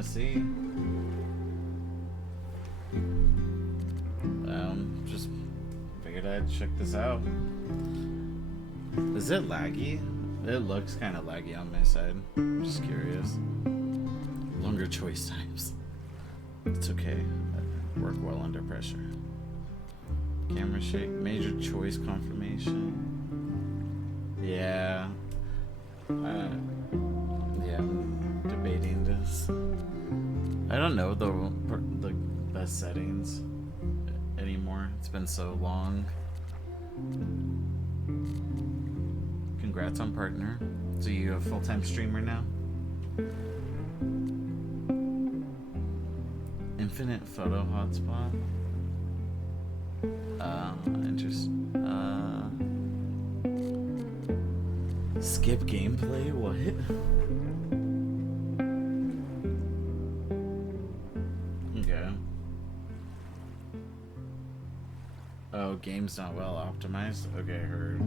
gonna see. Just figured I'd check this out. Is it laggy? It looks kind of laggy on my side. I'm just curious. Longer choice times. It's okay. I work well under pressure. Camera shake. Major choice confirmation. Yeah. Yeah, I'm debating this. I don't know the best settings anymore. It's been so long. Congrats on partner. So you a full-time streamer now? Infinite photo hotspot. Skip gameplay? What? Okay. Oh, game's not well optimized? Okay, heard.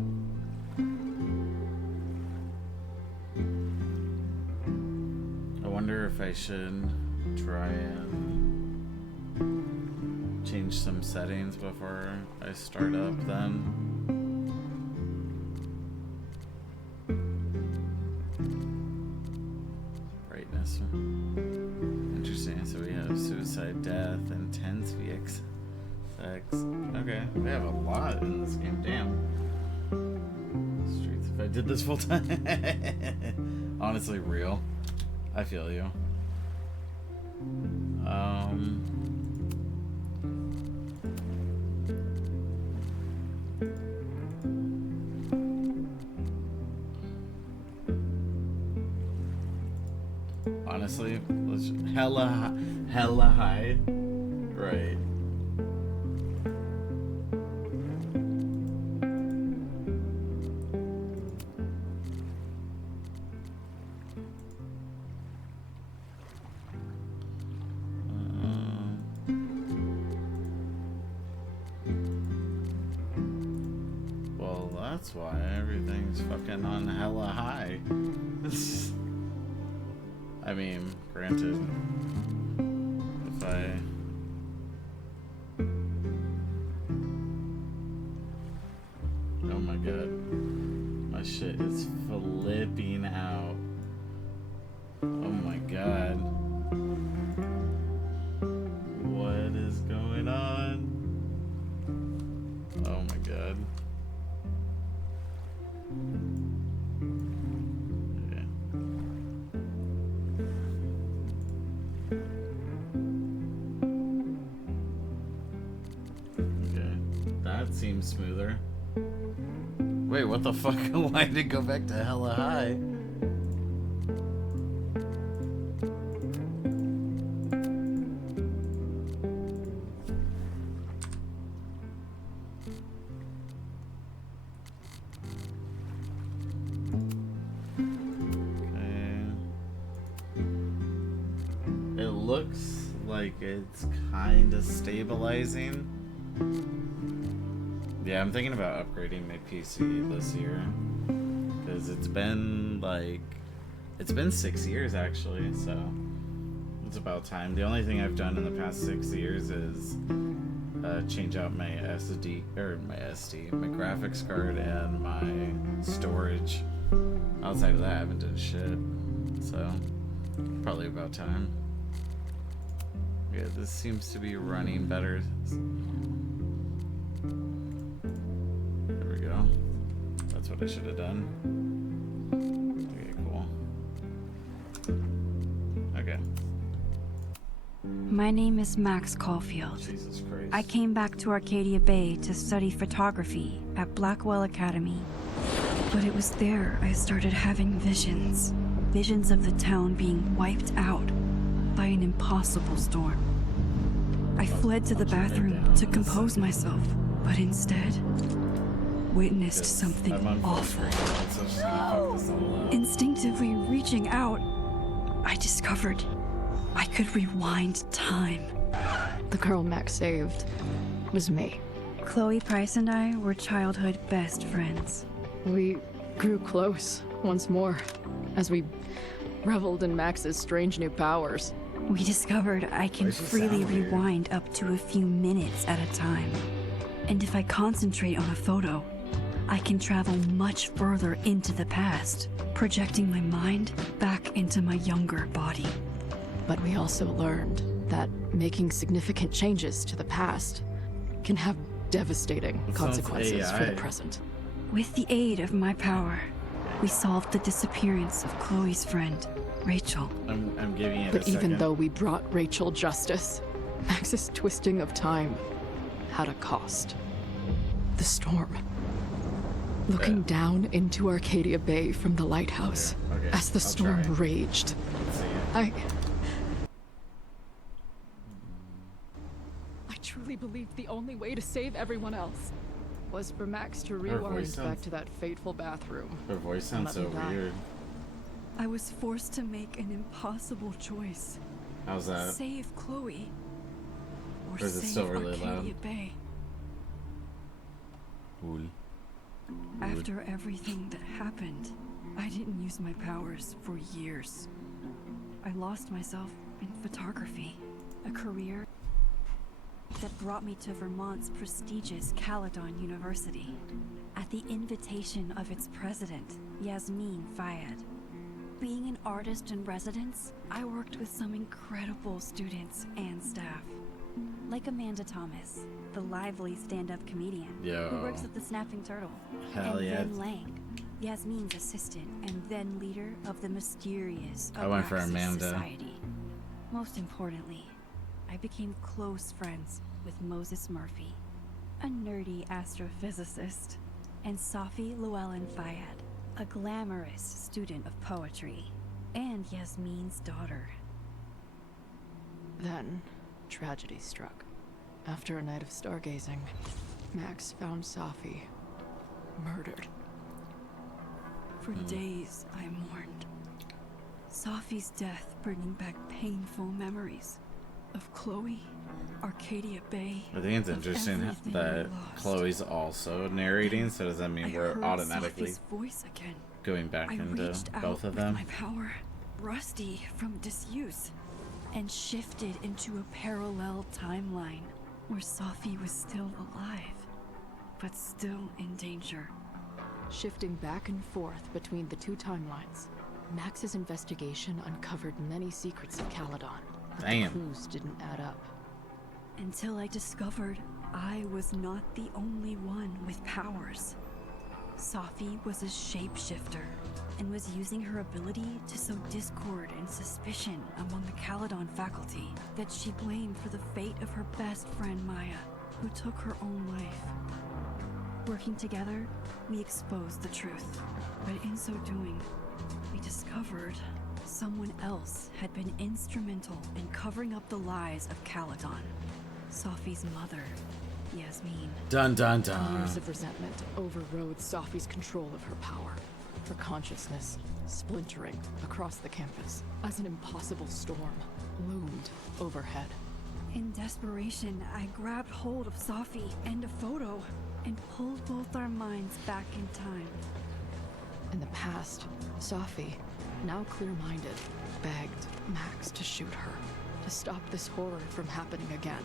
I wonder if I should try and change some settings before I start up then. Brightness. Interesting. So we have suicide, death, intense VX sex. Okay, we have a lot in this game. Damn. Streets. If I did this full time. Honestly, real. I feel you. Honestly, let's hella high, right? Well, that's why everything's fucking on hella high. I mean, granted, if I... Oh my god. My shit is flipping out. Oh my god. What is going on? Oh my god. Seems smoother. Wait, what the fuck? Why did it go back to hella high? Okay. It looks like it's kind of stabilizing. Yeah, I'm thinking about upgrading my PC this year, because it's been 6 years actually, so it's about time. The only thing I've done in the past 6 years is change out my my graphics card and my storage. Outside of that, I haven't done shit, so probably about time. Yeah, this seems to be running better. That's what I should have done. Okay, cool. Okay. My name is Max Caulfield. Jesus Christ. I came back to Arcadia Bay to study photography at Blackwell Academy. But it was there I started having visions. Visions of the town being wiped out by an impossible storm. I fled to the bathroom to compose myself, but instead witnessed something awful. Instinctively reaching out, I discovered I could rewind time. The girl Max saved was me. Chloe Price and I were childhood best friends. We grew close once more as we reveled in Max's strange new powers. We discovered I can Why's she freely sound weird? rewind up to a few minutes at a time. And if I concentrate on a photo, I can travel much further into the past, projecting my mind back into my younger body. But we also learned that making significant changes to the past can have devastating It sounds consequences for the AI. present. With the aid of my power, we solved the disappearance of Chloe's friend, Rachel. I'm giving it a But second. even though we brought Rachel justice, Max's twisting of time had a cost. The storm. Looking down into Arcadia Bay from the lighthouse Okay, as the I'll storm try. raged, Let's see it. I truly believed the only way to save everyone else was for Max to voice rewind sounds- back to that fateful bathroom. Her voice sounds so Let me die. weird. I was forced to make an impossible choice. How's that? Save Chloe. Or Or is it save still really Arcadia loud? Bay. Cool. After everything that happened, I didn't use my powers for years. I lost myself in photography, a career that brought me to Vermont's prestigious Caledon University, at the invitation of its president, Yasmin Fayed. Being an artist in residence, I worked with some incredible students and staff. Like Amanda Thomas, the lively stand-up comedian Yo. who works at the Snapping Turtle. Hell and yeah. Ben Lang, Yasmin's assistant and then leader of the mysterious I went for Abraxas Amanda. Society. Most importantly, I became close friends with Moses Murphy, a nerdy astrophysicist, and Safi Llewellyn Fayed, a glamorous student of poetry, and Yasmin's daughter. Then, tragedy struck. After a night of stargazing, Max found Safi murdered. For days, I mourned. Safi's death bringing back painful memories of Chloe, Arcadia Bay. I think it's of interesting everything that we lost. Chloe's also narrating, so does that I mean we're heard automatically Safi's voice again. going back I into reached out both of with them? my power, rusty from disuse, and shifted into a parallel timeline where Safi was still alive, but still in danger. Shifting back and forth between the two timelines, Max's investigation uncovered many secrets of Caledon, but Damn. the clues didn't add up. Until I discovered I was not the only one with powers. Safi was a shapeshifter and was using her ability to sow discord and suspicion among the Caledon faculty that she blamed for the fate of her best friend Maya, who took her own life. Working together, we exposed the truth, but in so doing, we discovered someone else had been instrumental in covering up the lies of Caledon. Safi's mother, Yasmin. Dun dun Years dun. of resentment overrode Safi's control of her power. Her consciousness splintering across the campus as an impossible storm loomed overhead. In desperation, I grabbed hold of Safi and a photo and pulled both our minds back in time. In the past, Safi, now clear-minded, begged Max to shoot her, to stop this horror from happening again.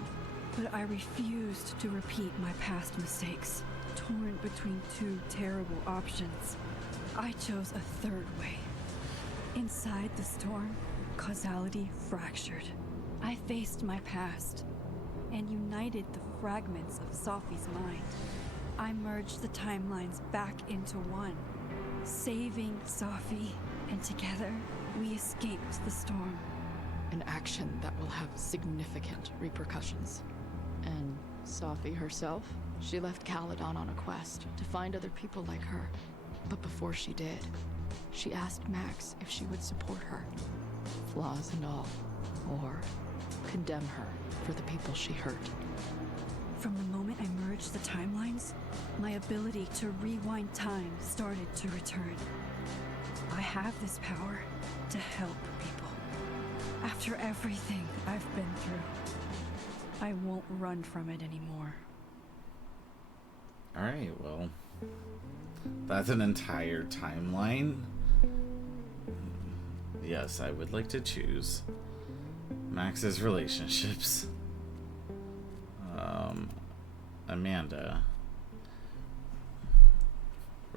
But I refused to repeat my past mistakes, torn between two terrible options. I chose a third way. Inside the storm, causality fractured. I faced my past and united the fragments of Safi's mind. I merged the timelines back into one, saving Safi, and together we escaped the storm. An action that will have significant repercussions. And Safi herself? She left Caledon on a quest to find other people like her. But before she did, she asked Max if she would support her, flaws and all, or condemn her for the people she hurt. From the moment I merged the timelines, my ability to rewind time started to return. I have this power to help people. After everything I've been through, I won't run from it anymore. Alright, well. That's an entire timeline. Yes, I would like to choose Max's relationships. Amanda.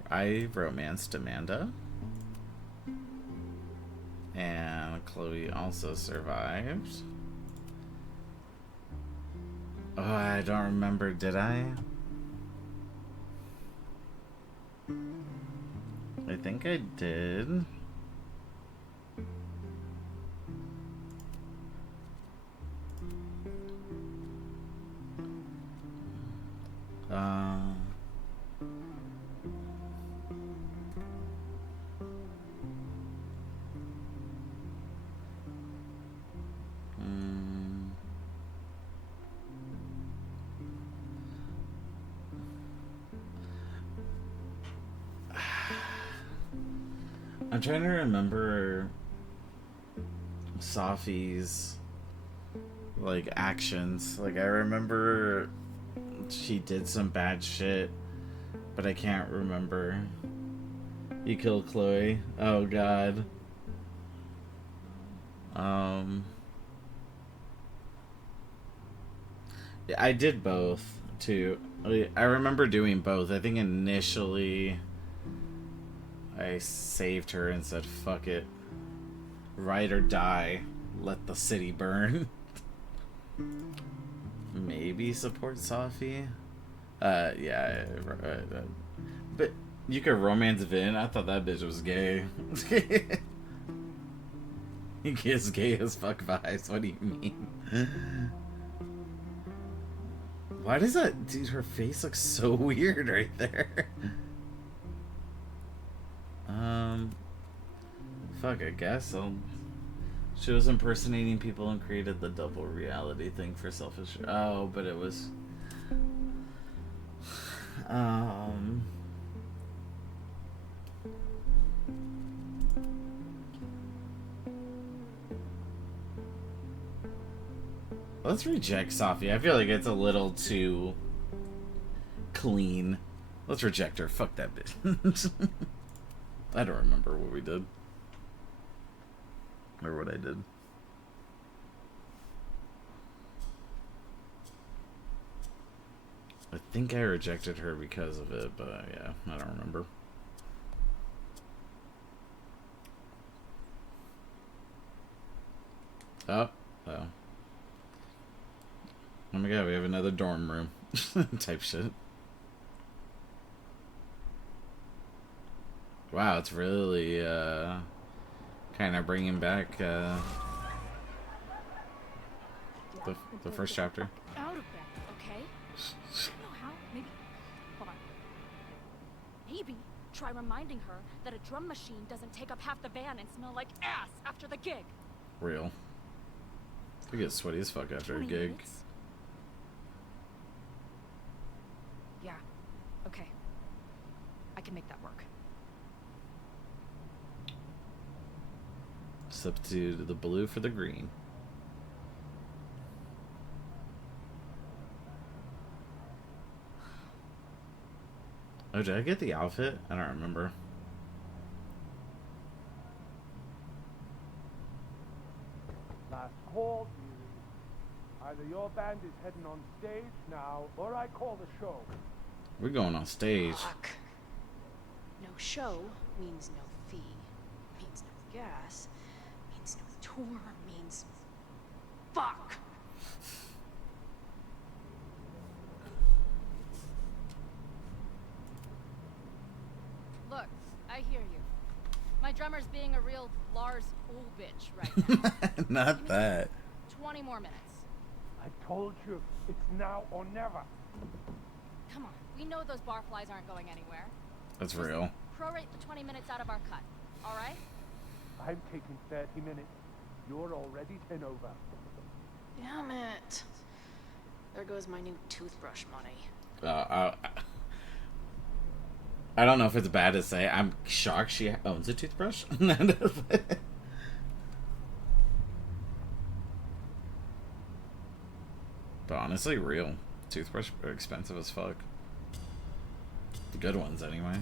I romanced Amanda. And Chloe also survived. Oh, I don't remember. Did I? I think I did. I'm trying to remember Safi's like actions. Like I remember she did some bad shit, but I can't remember. You killed Chloe. Oh god. Yeah, I did both too. I remember doing both. I think initially I saved her and said, fuck it. Ride or die. Let the city burn. Maybe support Safi? Yeah. But you could romance Vin? I thought that bitch was gay. He gives gay as fuck vibes. What do you mean? Why does that... Dude, her face looks so weird right there. Fuck, I guess she was impersonating people and created the double reality thing for selfish. Oh, but it was. Let's reject Safi. I feel like it's a little too clean. Let's reject her. Fuck that bitch. I don't remember what we did. Or what I did. I think I rejected her because of it, but yeah, I don't remember. Oh. Oh my god, we have another dorm room. Type shit. Wow, it's really, kind of bringing back, the first chapter. Out of bed, okay? I don't know how. Maybe. Hold on. Maybe try reminding her that a drum machine doesn't take up half the van and smell like ass after the gig. Real. We get sweaty as fuck after a 20 gig. minutes? Yeah. Okay. I can make that work. Substitute the blue for the green. Oh, did I get the outfit? I don't remember. Last call, dearie. Either your band is heading on stage now, or I call the show. We're going on stage. Fuck. No show means no fee, means no gas, means no tour, means fuck. Look, I hear you. My drummer's being a real Lars Ool bitch right now. Not that. 20 more minutes. I told you, it's now or never. Come on, we know those barflies aren't going anywhere. That's real. Prorate the 20 minutes out of our cut, all right? I'm taking 30 minutes. You're already 10 over. Damn it. There goes my new toothbrush money. I don't know if it's bad to say. I'm shocked she owns a toothbrush. But honestly, real. Toothbrush are expensive as fuck. The good ones, anyway.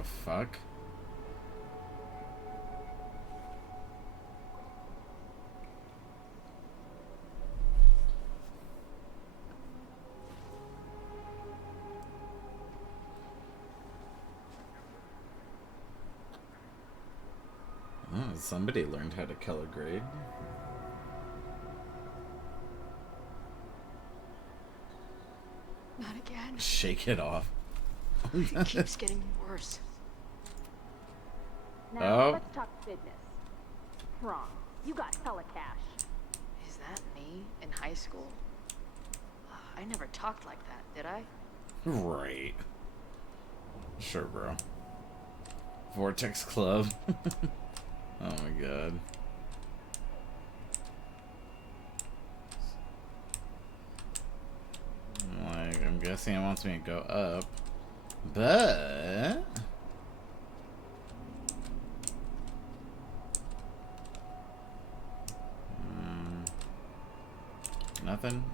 the fuck? Oh, somebody learned how to color grade. Not again. Shake it off. It keeps getting worse. Now, Oh. let's talk business. Prom. You got hella cash. Is that me in high school? I never talked like that, did I? Right. Sure, bro. Vortex Club. Oh my god. Like, I'm guessing it wants me to go up. But...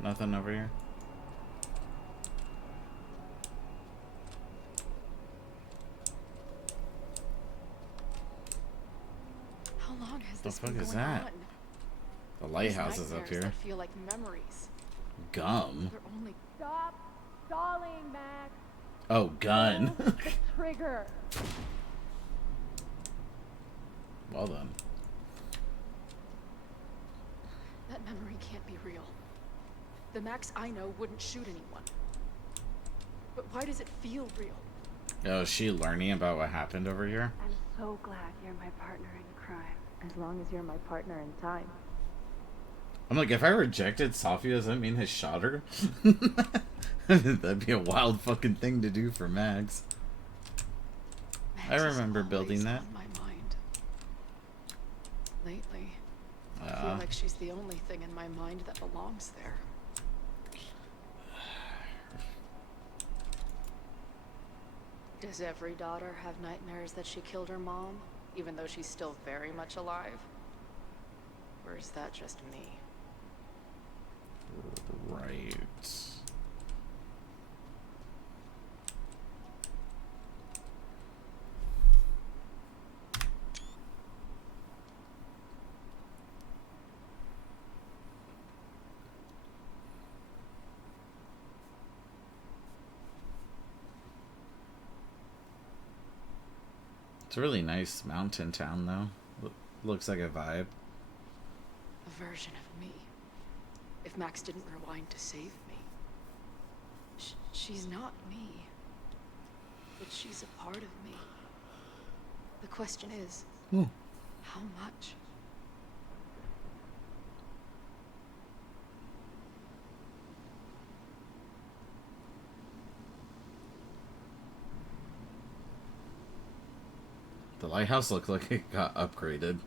Nothing over here. How long has The this fuck been is going that? on? The These lighthouse is up nightmares here. that feel like memories. Gum. They're only Stop stalling, Max. Oh, gun. Pull the trigger. Well done. That memory can't be real. The Max I know wouldn't shoot anyone. But why does it feel real? Oh, is she learning about what happened over here? I'm so glad you're my partner in crime. As long as you're my partner in time. I'm like, if I rejected Safia, does that mean I shot her? That'd be a wild fucking thing to do for Max. Max I is remember always building that. on my mind. Lately, I Yeah. feel like she's the only thing in my mind that belongs there. Does every daughter have nightmares that she killed her mom, even though she's still very much alive? Or is that just me? Right. It's a really nice mountain town, though. Looks like a vibe. A version of me. If Max didn't rewind to save me. She's not me. But she's a part of me. The question is, how much? The lighthouse looked like it got upgraded.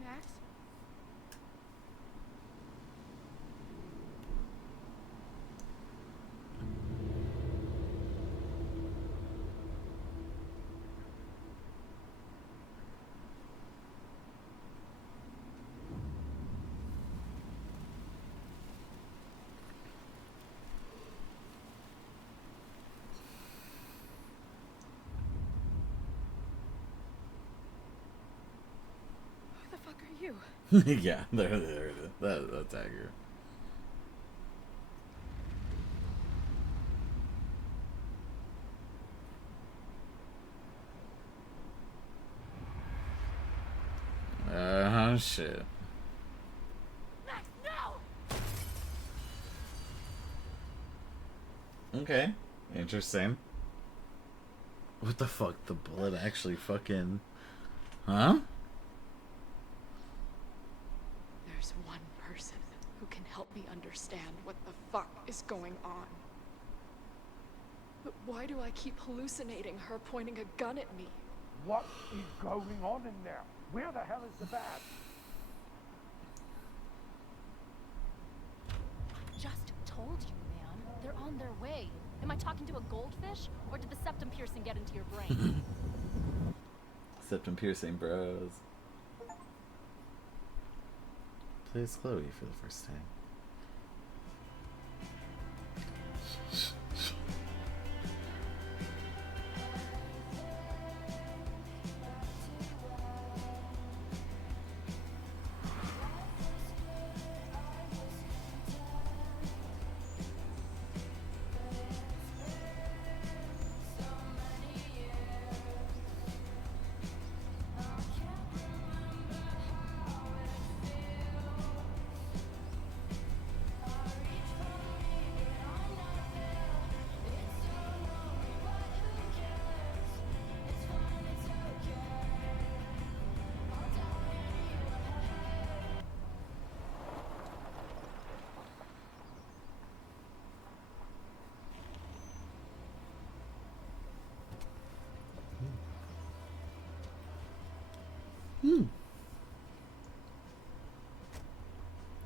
Max? Who the fuck are you? Yeah, there it is. That's accurate. Shit. Max, no! Okay. Interesting. What the fuck? The bullet actually fucking... Huh? There's one person who can help me understand what the fuck is going on. But why do I keep hallucinating her pointing a gun at me? What is going on in there? Where the hell is the bat? Just told you, man. They're on their way. Am I talking to a goldfish, or did the septum piercing get into your brain? Septum piercing bros. Play as Chloe for the first time.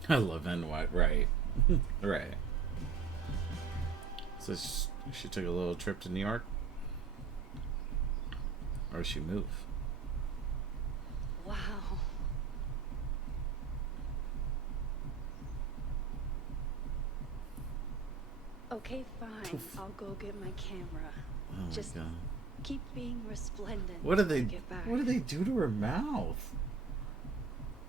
I love NY, right. Right. So she took a little trip to New York? Or she moved? Wow. Okay, fine. I'll go get my camera. Oh my Just god. keep being resplendent. What do when I they get back. what do they do to her mouth?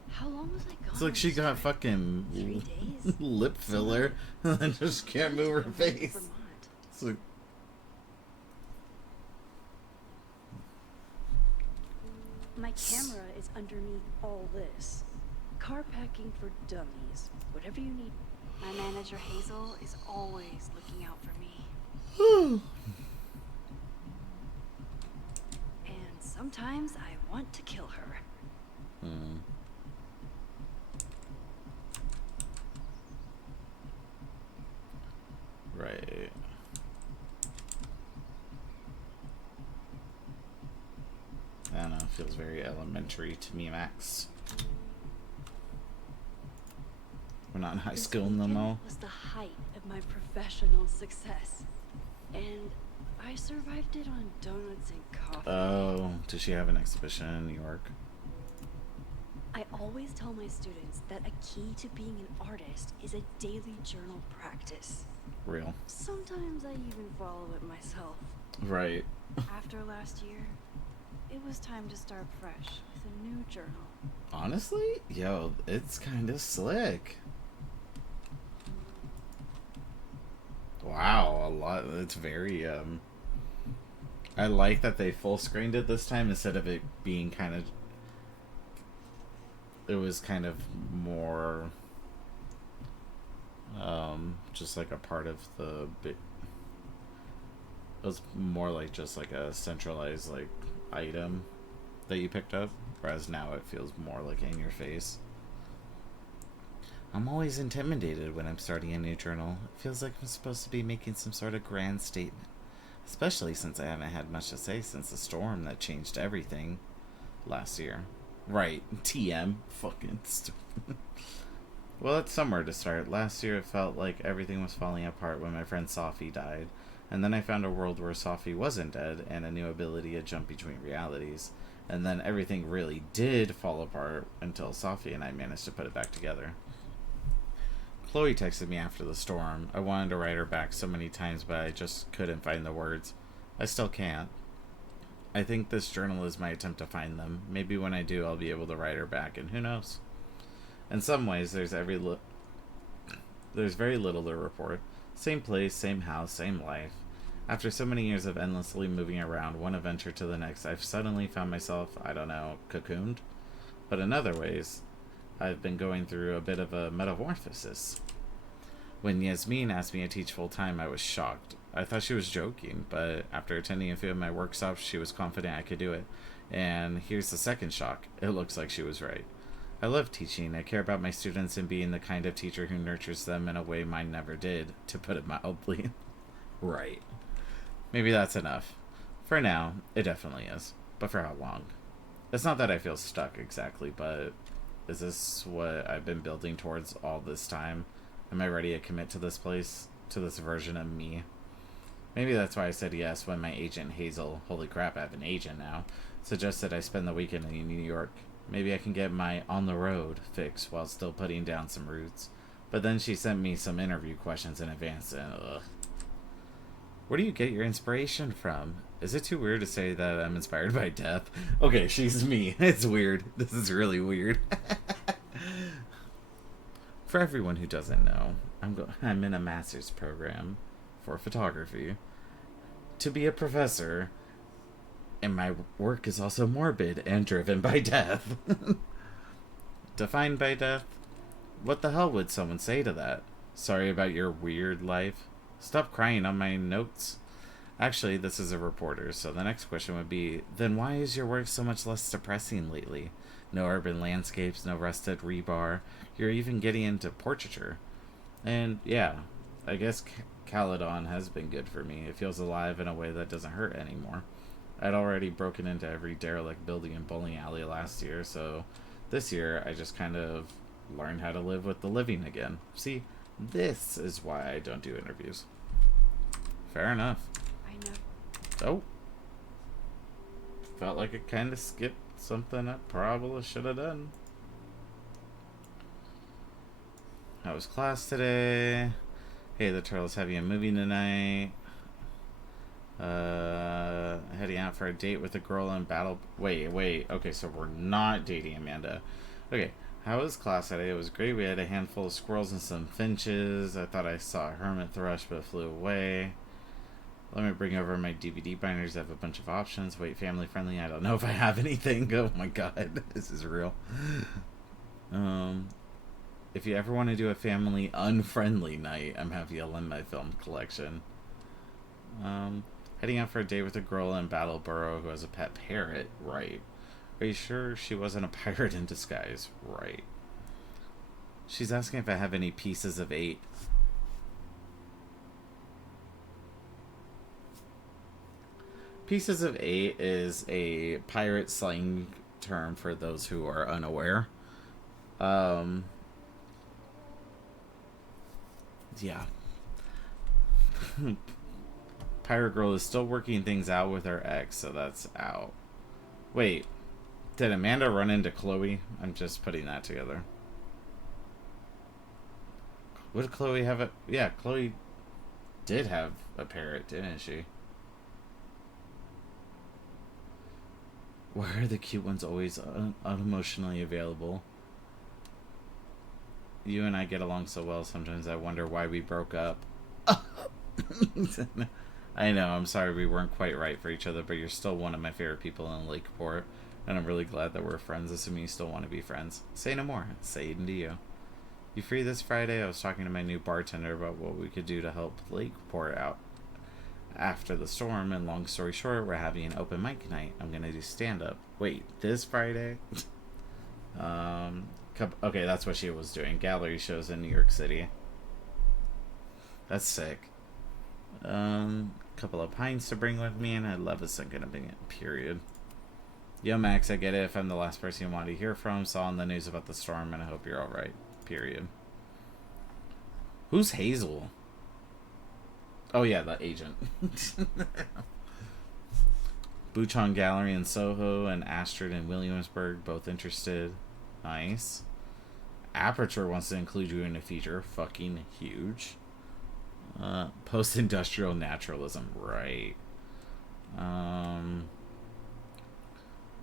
How long was I gone? It's like she on got strike? fucking 3 days? lip filler and then just can't move her From face. Vermont. It's like, My camera is underneath all this. Car packing for dummies. Whatever you need. My manager Hazel is always looking out for me. And sometimes I want to kill her. hmm. Right. I don't know, it feels very elementary to me, Max. We're not in high This school no weekend more. was the height of my professional success. And I survived it on donuts and coffee. Oh, does she have an exhibition in New York? I always tell my students that a key to being an artist is a daily journal practice. Real. Sometimes I even follow it myself. Right. After last year, it was time to start fresh with a new journal. Honestly, yo, it's kind of slick. Wow, a lot. It's very, I like that they full screened it this time instead of it being kind of. It was kind of more, just like a part of the big. It was more like just like a centralized like item that you picked up, whereas now it feels more like in your face. I'm always intimidated when I'm starting a new journal. It feels like I'm supposed to be making some sort of grand statement, especially since I haven't had much to say since the storm that changed everything last year. Right, TM, fucking stupid. Well, it's somewhere to start. Last year it felt like everything was falling apart when my friend Sophie died, and then I found a world where Sophie wasn't dead and a new ability to jump between realities, and then everything really did fall apart until Sophie and I managed to put it back together. Chloe texted me after the storm. I wanted to write her back so many times, but I just couldn't find the words. I still can't. I think this journal is my attempt to find them. Maybe when I do, I'll be able to write her back, and who knows? In some ways, there's very little to report. Same place, same house, same life. After so many years of endlessly moving around one adventure to the next, I've suddenly found myself, I don't know, cocooned? But in other ways, I've been going through a bit of a metamorphosis. When Yasmin asked me to teach full-time, I was shocked. I thought she was joking, but after attending a few of my workshops, she was confident I could do it. And here's the second shock. It looks like she was right. I love teaching. I care about my students and being the kind of teacher who nurtures them in a way mine never did, to put it mildly. Right. Maybe that's enough. For now, it definitely is. But for how long? It's not that I feel stuck exactly, but is this what I've been building towards all this time? Am I ready to commit to this place? To this version of me? Maybe that's why I said yes when my agent Hazel, holy crap, I have an agent now, suggested I spend the weekend in New York. Maybe I can get my on the road fix while still putting down some roots. But then she sent me some interview questions in advance and where do you get your inspiration from? Is it too weird to say that I'm inspired by death? Okay, she's me. It's weird. This is really weird. For everyone who doesn't know, I'm in a master's program for photography to be a professor, and my work is also morbid and driven by death. Defined by death? What the hell would someone say to that? Sorry about your weird life. Stop crying on my notes. Actually, this is a reporter, so the next question would be, then why is your work so much less depressing lately? No urban landscapes, no rusted rebar. You're even getting into portraiture. And yeah, I guess Caledon has been good for me. It feels alive in a way that doesn't hurt anymore. I'd already broken into every derelict building and bowling alley last year, so this year I just kind of learned how to live with the living again. See, this is why I don't do interviews. Fair enough. I know. Oh. Felt like it kind of skipped something I probably should have done. How was class today? Hey, the Turtles have you a movie tonight? Heading out for a date with a girl in battle. Wait. Okay, so we're not dating Amanda. Okay, how was class today? It was great. We had a handful of squirrels and some finches. I thought I saw a hermit thrush, but it flew away. Let me bring over my DVD binders. I have a bunch of options. Wait, family friendly. I don't know if I have anything. Oh my god, this is real. If you ever want to do a family unfriendly night, I'm happy to lend my film collection. Heading out for a date with a girl in Battleboro who has a pet parrot. Right. Are you sure she wasn't a pirate in disguise? Right. She's asking if I have any pieces of 8. Pieces of 8 is a pirate slang term for those who are unaware. Yeah. Pirate Girl is still working things out with her ex, so that's out. Wait, did Amanda run into Chloe? I'm just putting that together. Would Chloe have a... Yeah, Chloe did have a parrot, didn't she? Why are the cute ones always unemotionally available? You and I get along so well, sometimes I wonder why we broke up. I know, I'm sorry we weren't quite right for each other, but you're still one of my favorite people in Lakeport, and I'm really glad that we're friends, assuming you still want to be friends. Say no more. Say it into you. You free this Friday? I was talking to my new bartender about what we could do to help Lakeport out after the storm, and long story short, we're having an open mic night. I'm gonna do stand-up. Wait, this Friday? Okay, that's what she was doing. Gallery shows in New York City. That's sick. Couple of pints to bring with me, and I love a second opinion, period. Yo, Max, I get it if I'm the last person you want to hear from. Saw on the news about the storm, and I hope you're alright, period. Who's Hazel? Oh, yeah, the agent. Buchan Gallery in Soho and Astrid in Williamsburg, both interested. Nice. Aperture wants to include you in a feature. Fucking huge. Post-industrial naturalism. Right.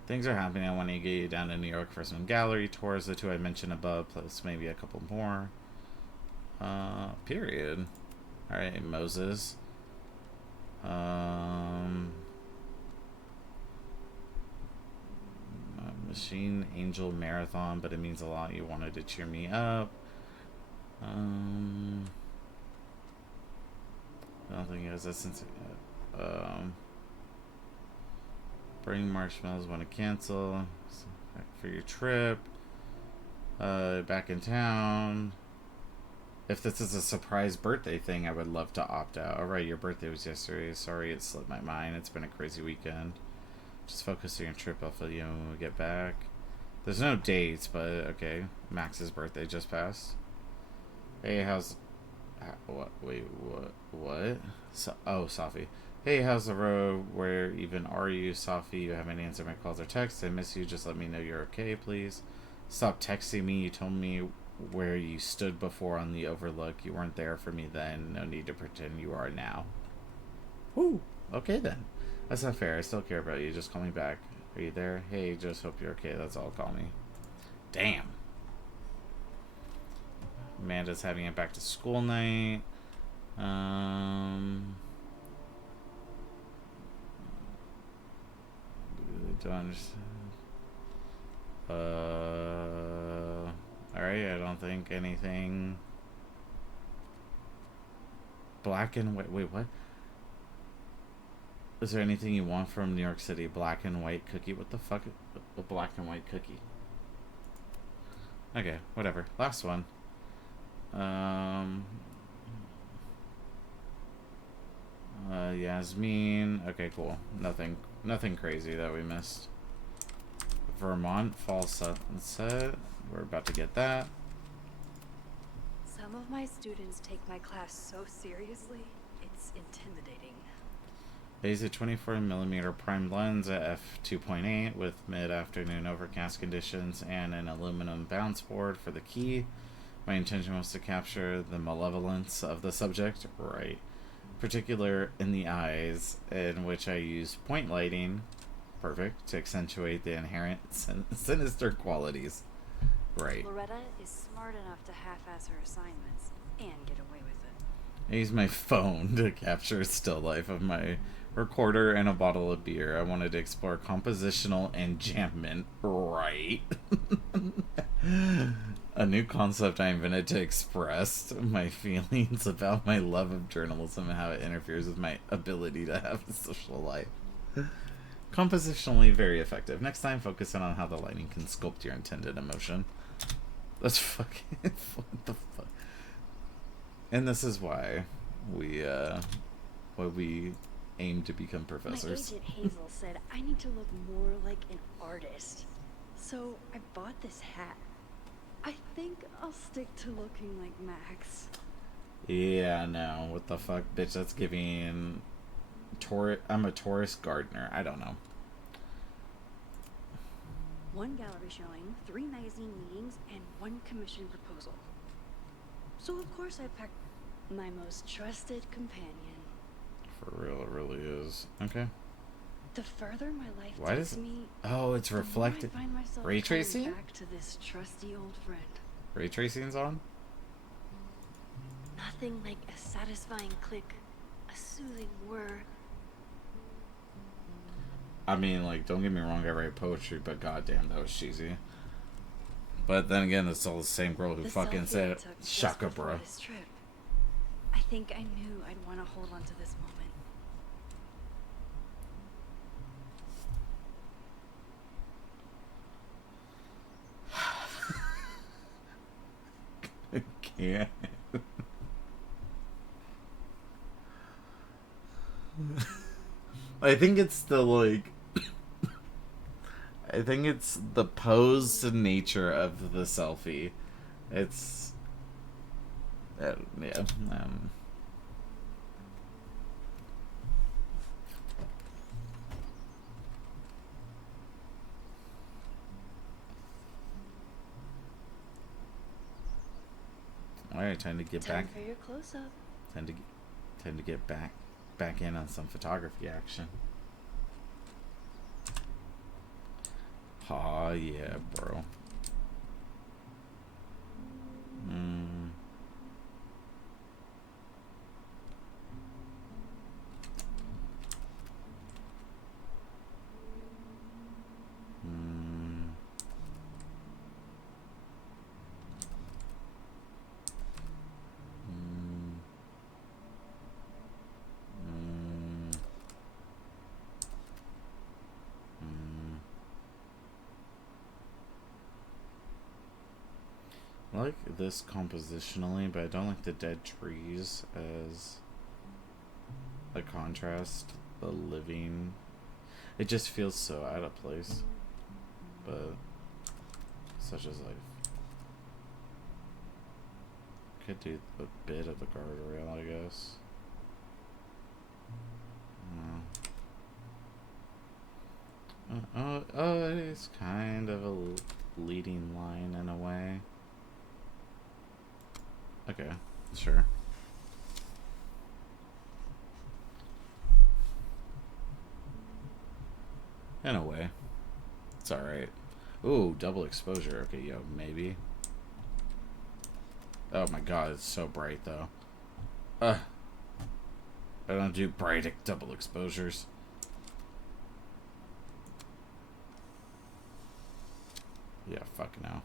Things are happening. I want to get you down to New York for some gallery tours. The 2 I mentioned above, plus maybe a couple more. Period. Alright, Moses. Machine Angel Marathon, but it means a lot. You wanted to cheer me up. I don't think it has a sense of, bring marshmallows, want to cancel for your trip. Back in town. If this is a surprise birthday thing, I would love to opt out. Alright, your birthday was yesterday. Sorry, it slipped my mind. It's been a crazy weekend. Just focus on your trip. I'll fill you in when we get back. There's no dates, but okay. Max's birthday just passed. Hey, how's What? Wait, what? So, oh, Safi. Hey, how's the road? Where even are you, Safi? You haven't answered my calls or texts. I miss you. Just let me know you're okay, please. Stop texting me. You told me where you stood before on the overlook. You weren't there for me then. No need to pretend you are now. Woo. Okay, then. That's not fair. I still care about you. Just call me back. Are you there? Hey, just hope you're okay. That's all. Call me. Damn. Amanda's having a back to school night. Don't understand. Alright, I don't think anything. Black and white. Wait, what? Is there anything you want from New York City? Black and white cookie? What the fuck? A black and white cookie. Okay, whatever. Last one. Yasmin. Okay, cool. Nothing crazy that we missed. Vermont Fall Sunset. We're about to get that. Some of my students take my class so seriously, it's intimidating. Laser 24mm prime lens at f2.8 with mid-afternoon overcast conditions and an aluminum bounce board for the key. My intention was to capture the malevolence of the subject, right? Particular in the eyes, in which I use point lighting, perfect, to accentuate the inherent sinister qualities, right? Loretta is smart enough to half-ass her assignments and get away with it. I use my phone to capture a still life of my recorder and a bottle of beer. I wanted to explore compositional enjambment, right? A new concept I invented to express my feelings about my love of journalism and how it interferes with my ability to have a social life. Compositionally very effective. Next time, focus in on how the lighting can sculpt your intended emotion. That's fucking... what the fuck? And this is why we aim to become professors. My agent Hazel said I need to look more like an artist. So I bought this hat. I think I'll stick to looking like Max. Yeah, no. What the fuck? Bitch, that's giving... I'm a tourist gardener. I don't know. 1 gallery showing, 3 magazine meetings, and 1 commission proposal. So of course I packed my most trusted companion. For real, it really is. Okay. The further my life Why takes does it... me, Oh, it's the more I reflected. find myself Ray coming tracing? back to this trusty old friend. Ray tracing's on? Nothing like a satisfying click, a soothing whir. I mean, like, don't get me wrong, I write poetry, but goddamn, that was cheesy. But then again, it's all the same girl who The fucking selfie I said, took just "Shaka, before bro." this trip. I think I knew I'd want to hold on to this moment. I can't. I think it's the, like... I think it's the posed nature of the selfie. It's... yeah, Alright, time to get Time back. for your close-up. Time to get back in on some photography action. Aw, yeah, bro. I like this compositionally, but I don't like the dead trees as a contrast. The living, it just feels so out of place, but such is life. Could do a bit of the guardrail, I guess. Oh, it is kind of a leading line in a way. Okay, sure. In a way. It's alright. Ooh, double exposure. Okay, yo, maybe. Oh my god, it's so bright though. I don't do bright double exposures. Yeah, fuck no.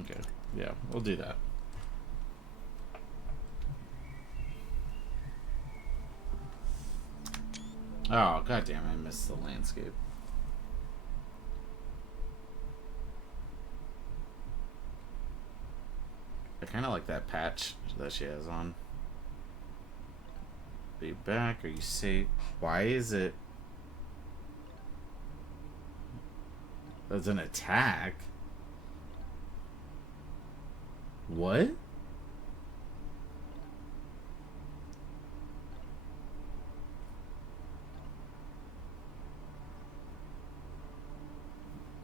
Okay, yeah, we'll do that. Oh, goddamn, I missed the landscape. I kind of like that patch that she has on. Are you back? Are you safe? Why is it... That's an attack? What?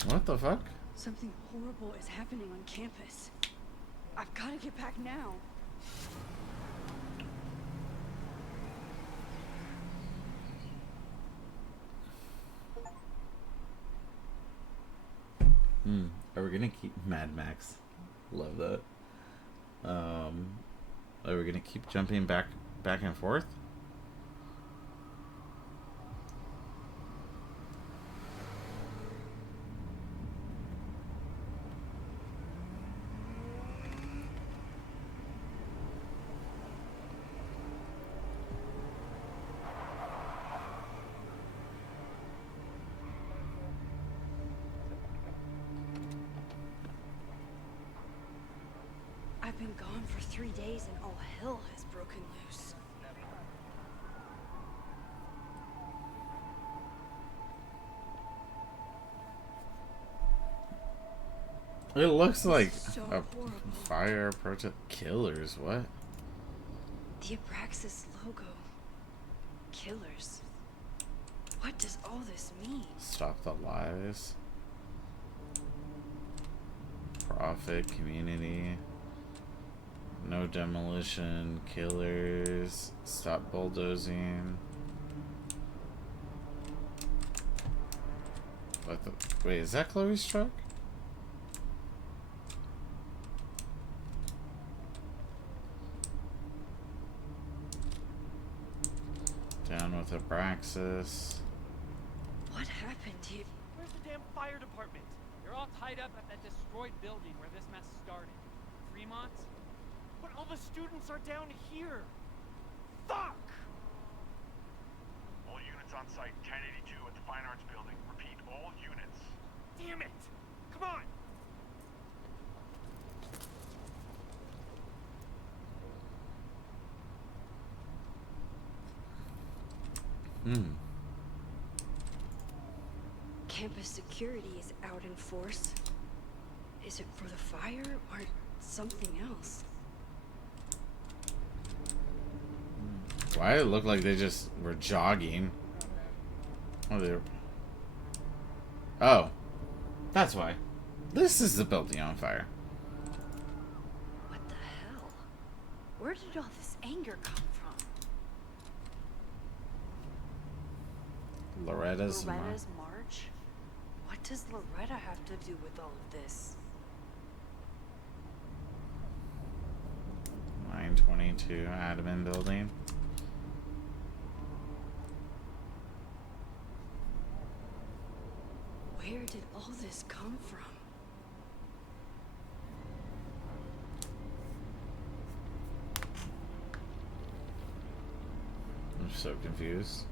What the fuck? Something horrible is happening on campus. I've got to get back now. Are we gonna keep Mad Max? Love that. Are we gonna keep jumping back and forth? I've been gone for 3 days and all hell has broken loose. It looks like So a horrible. fire protest killers. What? The Abraxas logo. Killers. What does all this mean? Stop the lies. Profit, community. No demolition, killers. Stop bulldozing. What the? Wait, is that Chloe's truck? Down with Abraxas. What happened to you? Where's the damn fire department? They're all tied up at that destroyed building where this mess started. Fremont? But all the students are down here! Fuck! All units on site, 1082 at the Fine Arts Building. Repeat, all units. Damn it! Come on! Campus security is out in force. Is it for the fire or something else? Why did it look like they just were jogging? Oh, they were... Oh. That's why. This is the building on fire. What the hell? Where did all this anger come from? Loretta's Loretta's march? What does Loretta have to do with all of this? 922 admin building. Where did all this come from? I'm so confused.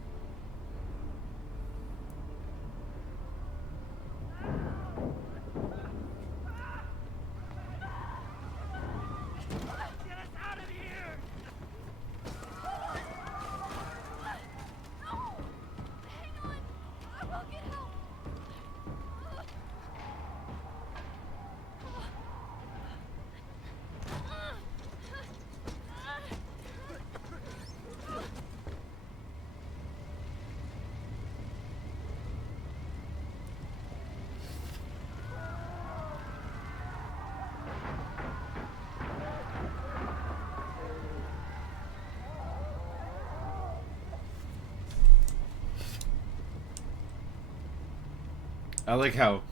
I like how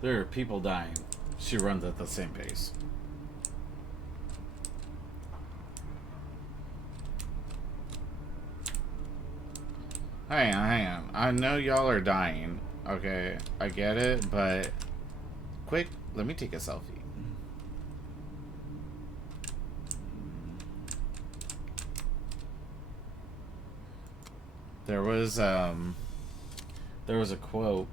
there are people dying. She runs at the same pace. Hang on. I know y'all are dying. Okay, I get it, but quick, let me take a selfie. There was a quote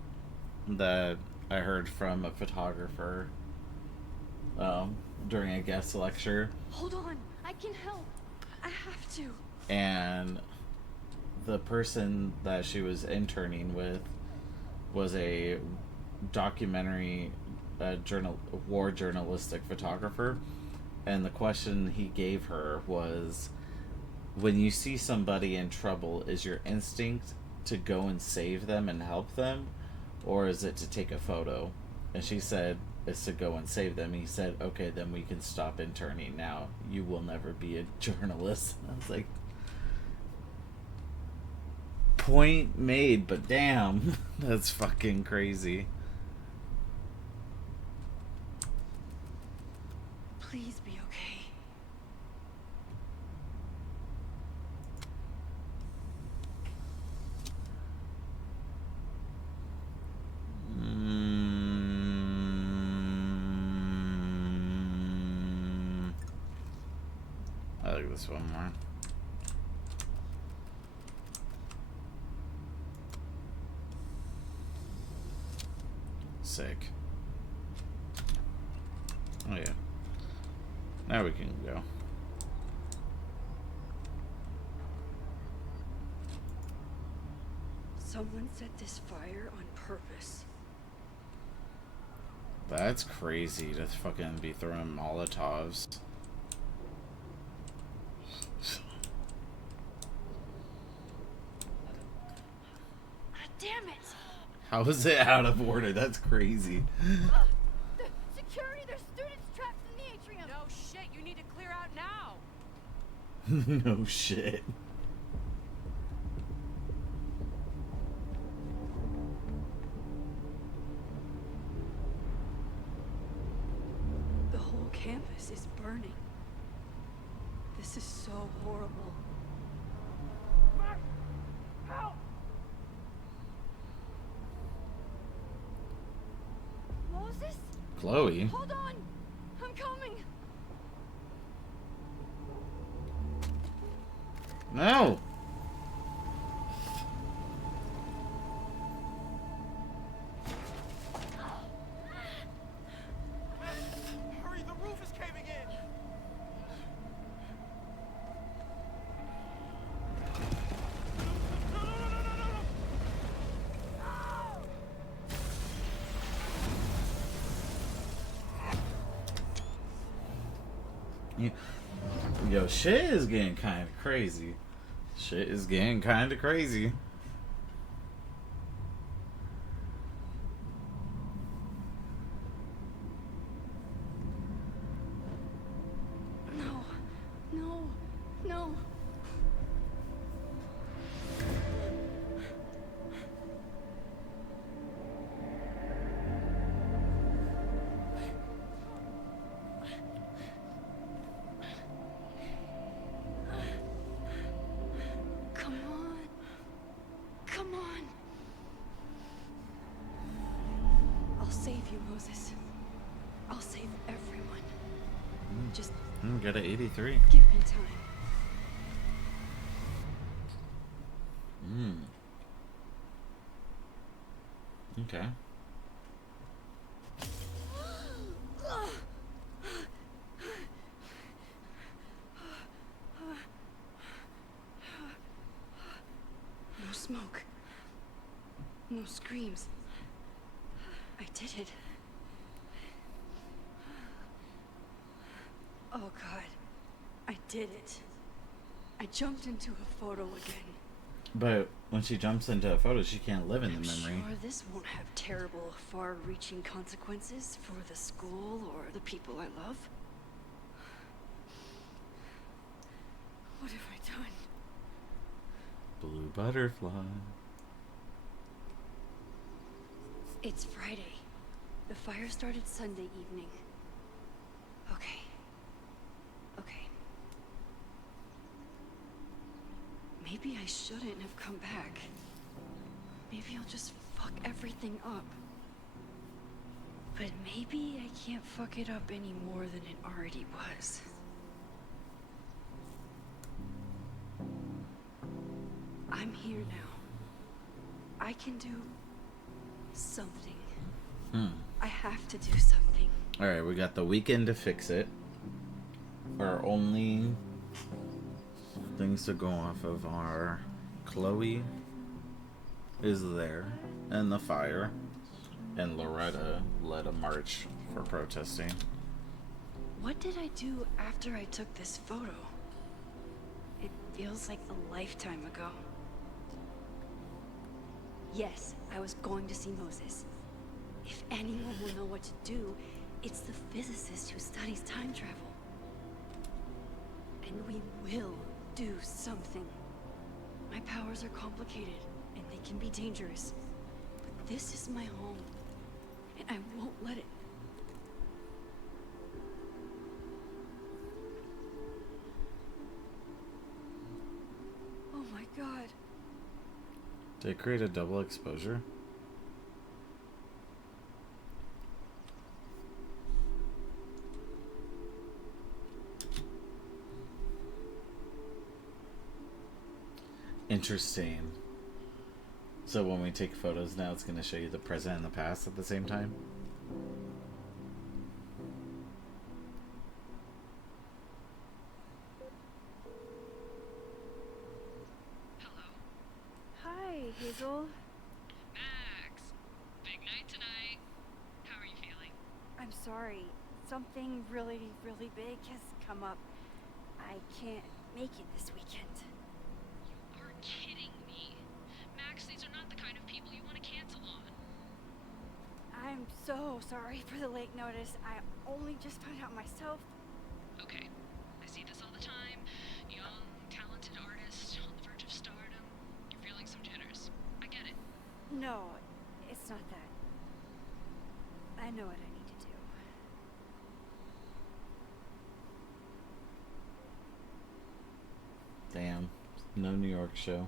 that I heard from a photographer during a guest lecture. Hold on, I can help. I have to. And the person that she was interning with was a documentary war journalistic photographer, and the question he gave her was, when you see somebody in trouble, is your instinct to go and save them and help them, or is it to take a photo? And she said it's to go and save them. He said, okay, then we can stop interning now. You will never be a journalist. I was like, point made, but damn, that's fucking crazy. Please be okay. I like this one more. Sick. Oh yeah. Now we can go. Someone set this fire on purpose. That's crazy to fucking be throwing Molotovs. Damn it! How is it out of order? That's crazy. The security, there's students trapped in the atrium. No shit, you need to clear out now. No shit. The whole campus is burning. This is so horrible. Help! Moses? Chloe? Hold on! I'm coming! No! Hurry, the roof is caving in! Yo, shit is getting kind of crazy. Shit is getting kind of crazy. No, no, no. Come on. Come on. I'll save you, Moses. I'll save everyone. Just Got an 83. give me time. Okay. No smoke. No screams. I did it. Oh God. I did it. I jumped into a photo again. But when she jumps into a photo, she can't live in the I'm memory. sure this won't have terrible, far-reaching consequences for the school or the people I love. What have I done? Blue butterfly. It's Friday. The fire started Sunday evening. Okay. Okay. Maybe I shouldn't have come back. Maybe I'll just fuck everything up. But maybe I can't fuck it up any more than it already was. I'm here now. I can do something. I have to do something. Alright, we got the weekend to fix it. Our only things to go off of are Chloe is there, and the fire, and Loretta led a march for protesting. What did I do after I took this photo? It feels like a lifetime ago. Yes, I was going to see Moses. If anyone will know what to do, it's the physicist who studies time travel. And we will do something. My powers are complicated, and they can be dangerous. But this is my home, and I won't let it. Oh my god. Did it create a double exposure? Interesting. So when we take photos now, it's going to show you the present and the past at the same time? Hi, Hazel. Max, big night tonight. How are you feeling? I'm sorry. Something really, really big has come up. I can't make it this weekend. You are kidding me. Max, these are not the kind of people you want to cancel on. I'm so sorry for the late notice. I only just found out myself. Okay, I see this all the time. Young, talented artist on the verge of stardom. You're feeling some jitters. I get it. No, it's not that. I know what I need to do. Damn. No New York show.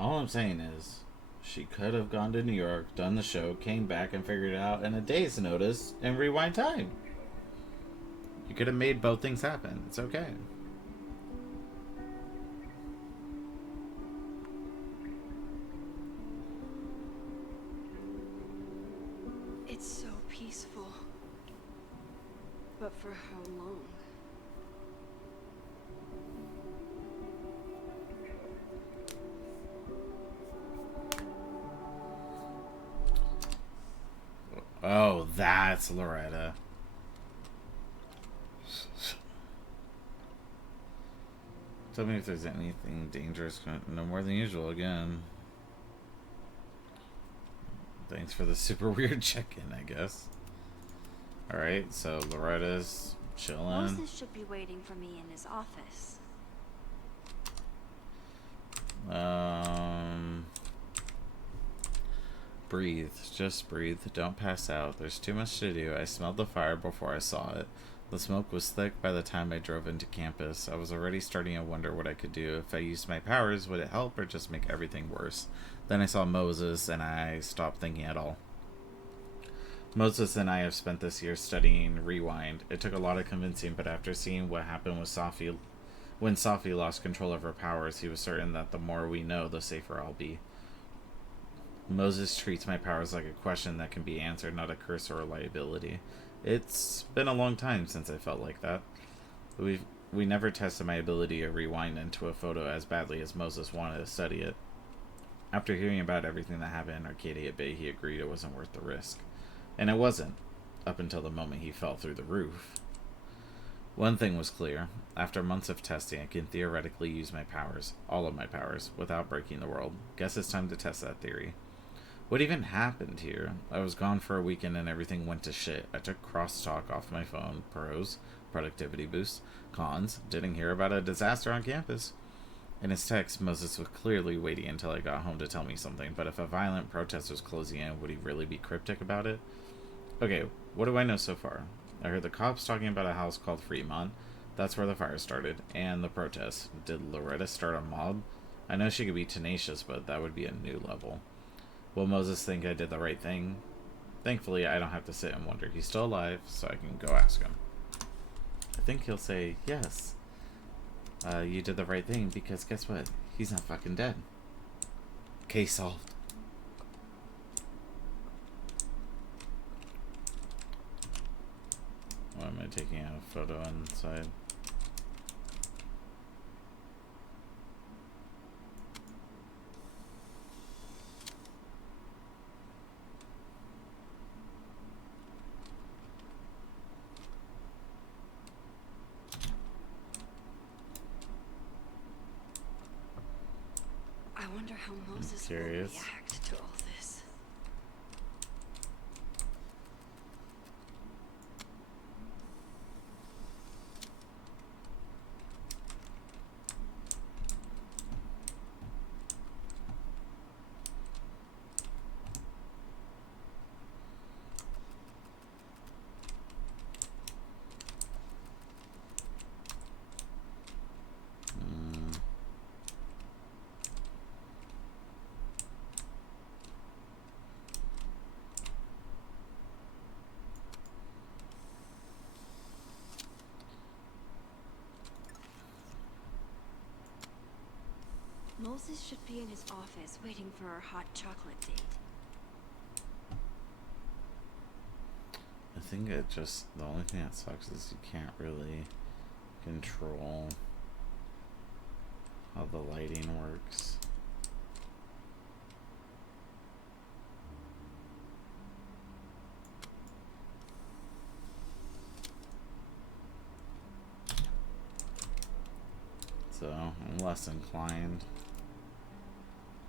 All I'm saying is, she could have gone to New York, done the show, came back and figured it out in a day's notice and rewind time. You could have made both things happen. It's okay. It's so peaceful. But for how long? Oh, that's Loretta. Tell me if there's anything dangerous. No more than usual again. Thanks for the super weird check-in, I guess. Alright, so Loretta's chilling. Moses should be waiting for me in his office. Breathe. Just breathe. Don't pass out. There's too much to do. I smelled the fire before I saw it. The smoke was thick by the time I drove into campus. I was already starting to wonder what I could do. If I used my powers, would it help or just make everything worse? Then I saw Moses, and I stopped thinking at all. Moses and I have spent this year studying Rewind. It took a lot of convincing, but after seeing what happened with Safi, when Safi lost control of her powers, he was certain that the more we know, the safer I'll be. Moses treats my powers like a question that can be answered, not a curse or a liability. It's been a long time since I felt like that. We never tested my ability to rewind into a photo as badly as Moses wanted to study it. After hearing about everything that happened in Arcadia Bay, he agreed it wasn't worth the risk. And it wasn't, up until the moment he fell through the roof. One thing was clear. After months of testing, I can theoretically use my powers, all of my powers, without breaking the world. Guess it's time to test that theory. What even happened here? I was gone for a weekend and everything went to shit. I took crosstalk off my phone. Pros, productivity boost. Cons, didn't hear about a disaster on campus. In his text, Moses was clearly waiting until I got home to tell me something, but if a violent protest was closing in, would he really be cryptic about it? Okay, what do I know so far? I heard the cops talking about a house called Fremont. That's where the fire started, and the protest. Did Loretta start a mob? I know she could be tenacious, but that would be a new level. Will Moses think I did the right thing? Thankfully, I don't have to sit and wonder. He's still alive, so I can go ask him. I think he'll say, yes. You did the right thing, because guess what? He's not fucking dead. Case solved. Why am I taking a photo inside? I wonder how Moses will react to all this. Moses should be in his office waiting for our hot chocolate date. I think it just, the only thing that sucks is you can't really control how the lighting works. So I'm less inclined.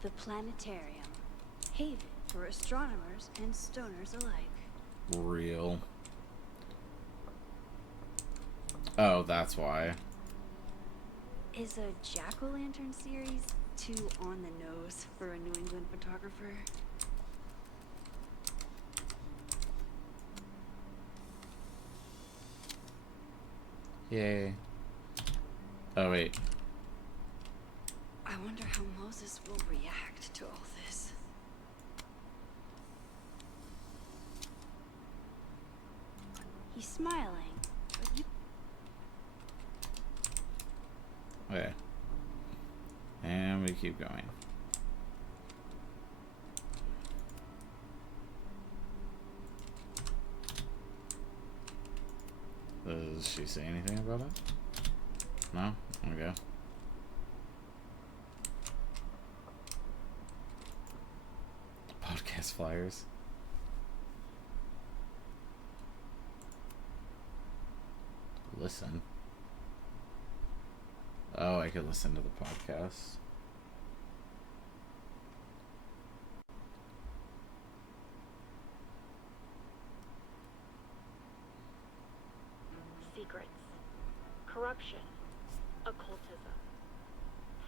The planetarium. Haven for astronomers and stoners alike. Real. Oh, that's why. Is a jack-o'-lantern series too on the nose for a New England photographer? Yay. Oh, wait. I wonder how Moses will react to all this. He's smiling, but you... Okay. And we keep going. Does she say anything about it? No? Okay. Podcast flyers. Listen. Oh, I could listen to the podcast. Secrets, corruption, occultism,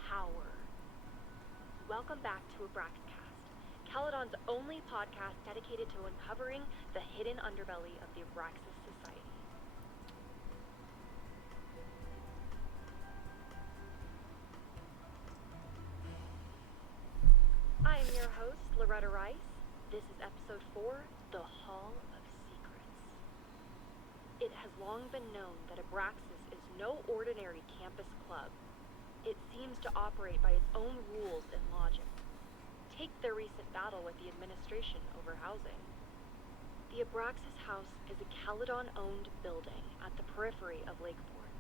power. Welcome back to Abraxcast, Caledon's only podcast dedicated to uncovering the hidden underbelly of the Abraxas Society. I am your host, Loretta Rice. This is episode 4, The Hall of Secrets. It has long been known that Abraxas is no ordinary campus club. It seems to operate by its own rules and logic. Take their recent battle with the administration over housing. The Abraxas House is a Caledon-owned building at the periphery of Lakeport.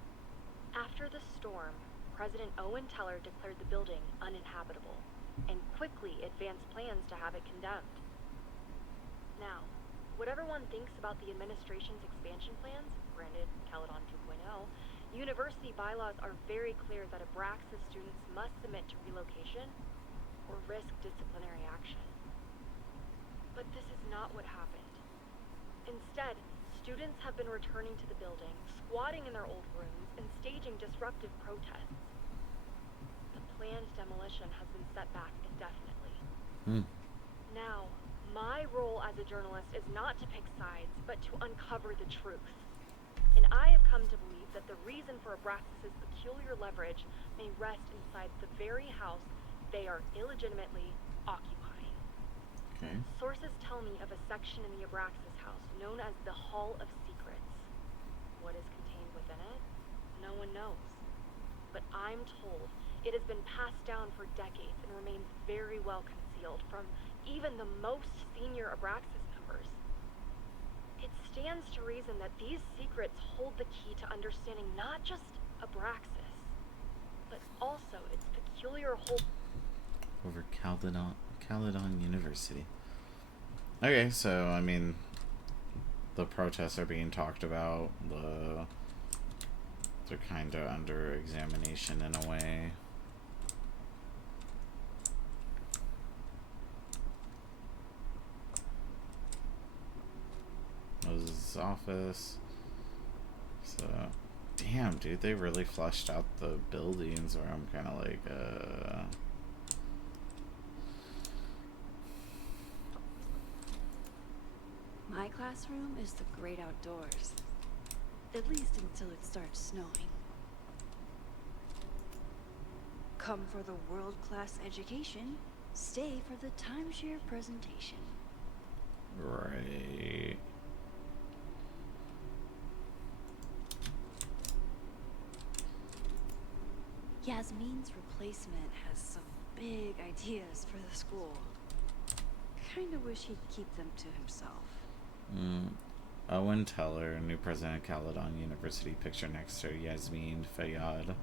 After the storm, President Owen Teller declared the building uninhabitable and quickly advanced plans to have it condemned. Now, whatever one thinks about the administration's expansion plans, branded Caledon 2.0, university bylaws are very clear that Abraxas students must submit to relocation or risk disciplinary action. But this is not what happened. Instead, students have been returning to the building, squatting in their old rooms, and staging disruptive protests. The planned demolition has been set back indefinitely. Hmm. Now, my role as a journalist is not to pick sides, but to uncover the truth. And I have come to believe that the reason for Abraxas's peculiar leverage may rest inside the very house they are illegitimately occupying. Okay. Sources tell me of a section in the Abraxas house known as the Hall of Secrets. What is contained within it? No one knows. But I'm told it has been passed down for decades and remains very well concealed from even the most senior Abraxas members. It stands to reason that these secrets hold the key to understanding not just Abraxas, but also its peculiar hold Over Caledon University. Okay, so I mean, the protests are being talked about. They're kind of under examination in a way. Moses' office. So, damn, dude, they really fleshed out the buildings where I'm kind of like, My classroom is the great outdoors. At least until it starts snowing. Come for the world-class education. Stay for the timeshare presentation. right. Yasmin's replacement has some big ideas for the school. Kinda wish he'd keep them to himself. Owen Teller, new president of Caledon University, picture next to Yasmin Fayyad.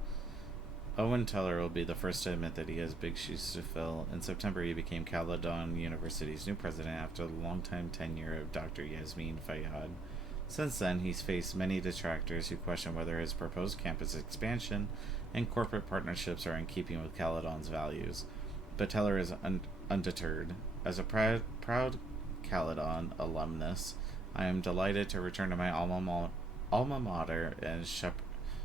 Owen Teller will be the first to admit that he has big shoes to fill. In September, he became Caledon University's new president after the longtime tenure of Dr. Yasmin Fayyad. Since then, he's faced many detractors who question whether his proposed campus expansion and corporate partnerships are in keeping with Caledon's values. But Teller is undeterred. As a proud Caledon alumnus, I am delighted to return to my alma mater and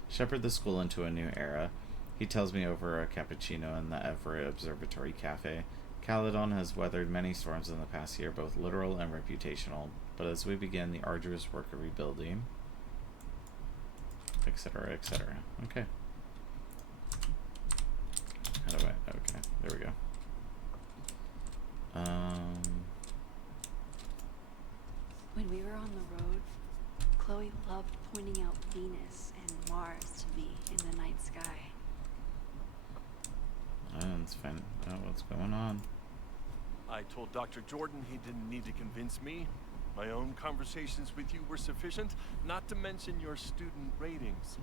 shepherd the school into a new era. He tells me over a cappuccino in the Everett Observatory Cafe. Caledon has weathered many storms in the past year, both literal and reputational. But as we begin the arduous work of rebuilding, etc., etc. Okay. How do I? Okay, there we go. When we were on the road, Chloe loved pointing out Venus and Mars to me in the night sky. Let's find out what's going on. I told Dr. Jordan he didn't need to convince me. My own conversations with you were sufficient, not to mention your student ratings.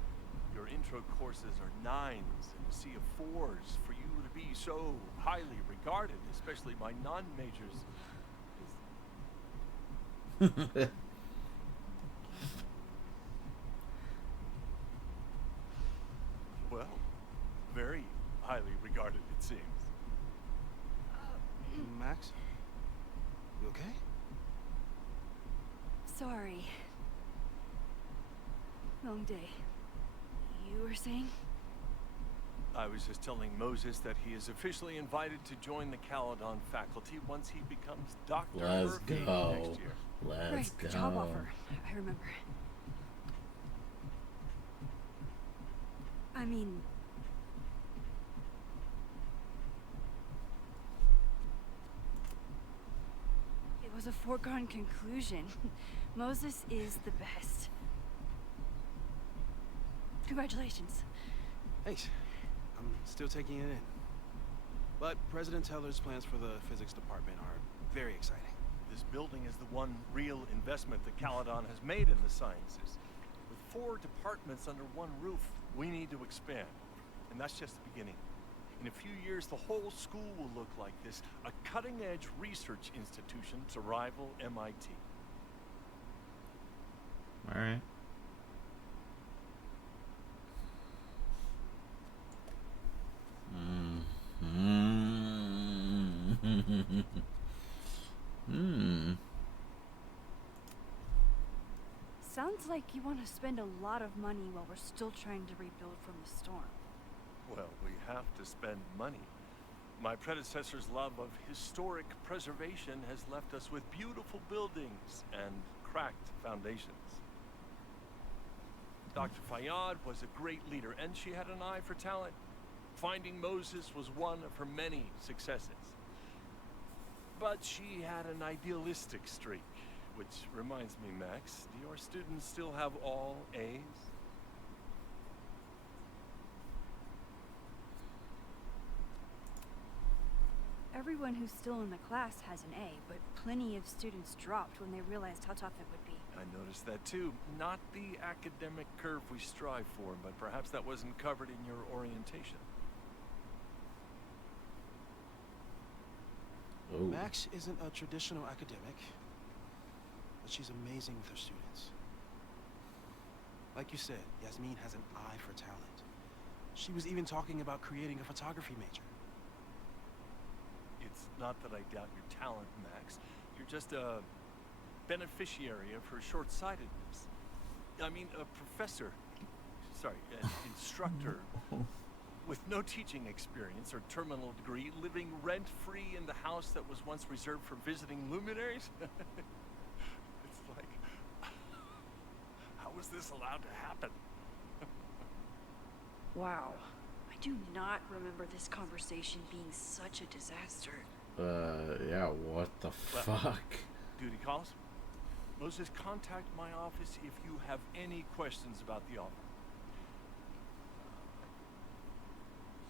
Your intro courses are 9s and a sea of 4s. For you to be so highly regarded, especially by non-majors, well, very highly regarded, it seems. Max? You okay? Sorry. Long day. You were saying? I was just telling Moses that he is officially invited to join the Caledon faculty once he becomes Dr. Let's Murphy go. next year. Let's Right, go. the job offer. I remember. I mean... It was a foregone conclusion. Moses is the best. Congratulations. Thanks. I'm still taking it in. But President Teller's plans for the physics department are very exciting. This building is the one real investment that Caledon has made in the sciences. With 4 departments under one roof, we need to expand. And that's just the beginning. In a few years, the whole school will look like this, a cutting-edge research institution to rival MIT. All right. Sounds like you want to spend a lot of money while we're still trying to rebuild from the storm. Well, we have to spend money. My predecessor's love of historic preservation has left us with beautiful buildings and cracked foundations. Dr. Fayyad was a great leader, and she had an eye for talent. Finding Moses was one of her many successes. But she had an idealistic streak, which reminds me, Max, do your students still have all A's? Everyone who's still in the class has an A, but plenty of students dropped when they realized how tough it would be. I noticed that too. Not the academic curve we strive for, but perhaps that wasn't covered in your orientation. Oh. Max isn't a traditional academic, but she's amazing with her students. Like you said, Yasmin has an eye for talent. She was even talking about creating a photography major. It's not that I doubt your talent, Max. You're just a beneficiary of her short-sightedness. I mean, a professor, an instructor, with no teaching experience or terminal degree, living rent-free in the house that was once reserved for visiting luminaries? It's like, how was this allowed to happen? Wow. I do not remember this conversation being such a disaster. Yeah, what the fuck? Duty calls. Moses, contact my office if you have any questions about the offer.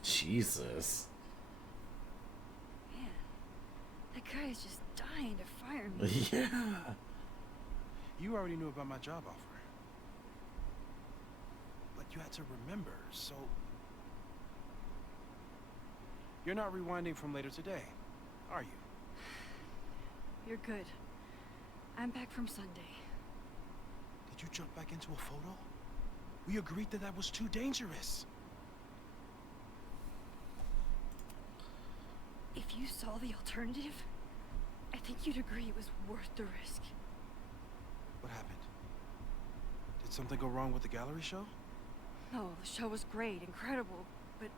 Jesus. Man, that guy is just dying to fire me. Yeah. You already knew about my job offer. But you had to remember, so... You're not rewinding from later today, are you? You're good. I'm back from Sunday. Did you jump back into a photo? We agreed that was too dangerous. If you saw the alternative, I think you'd agree it was worth the risk. What happened? Did something go wrong with the gallery show? No, the show was great, incredible, but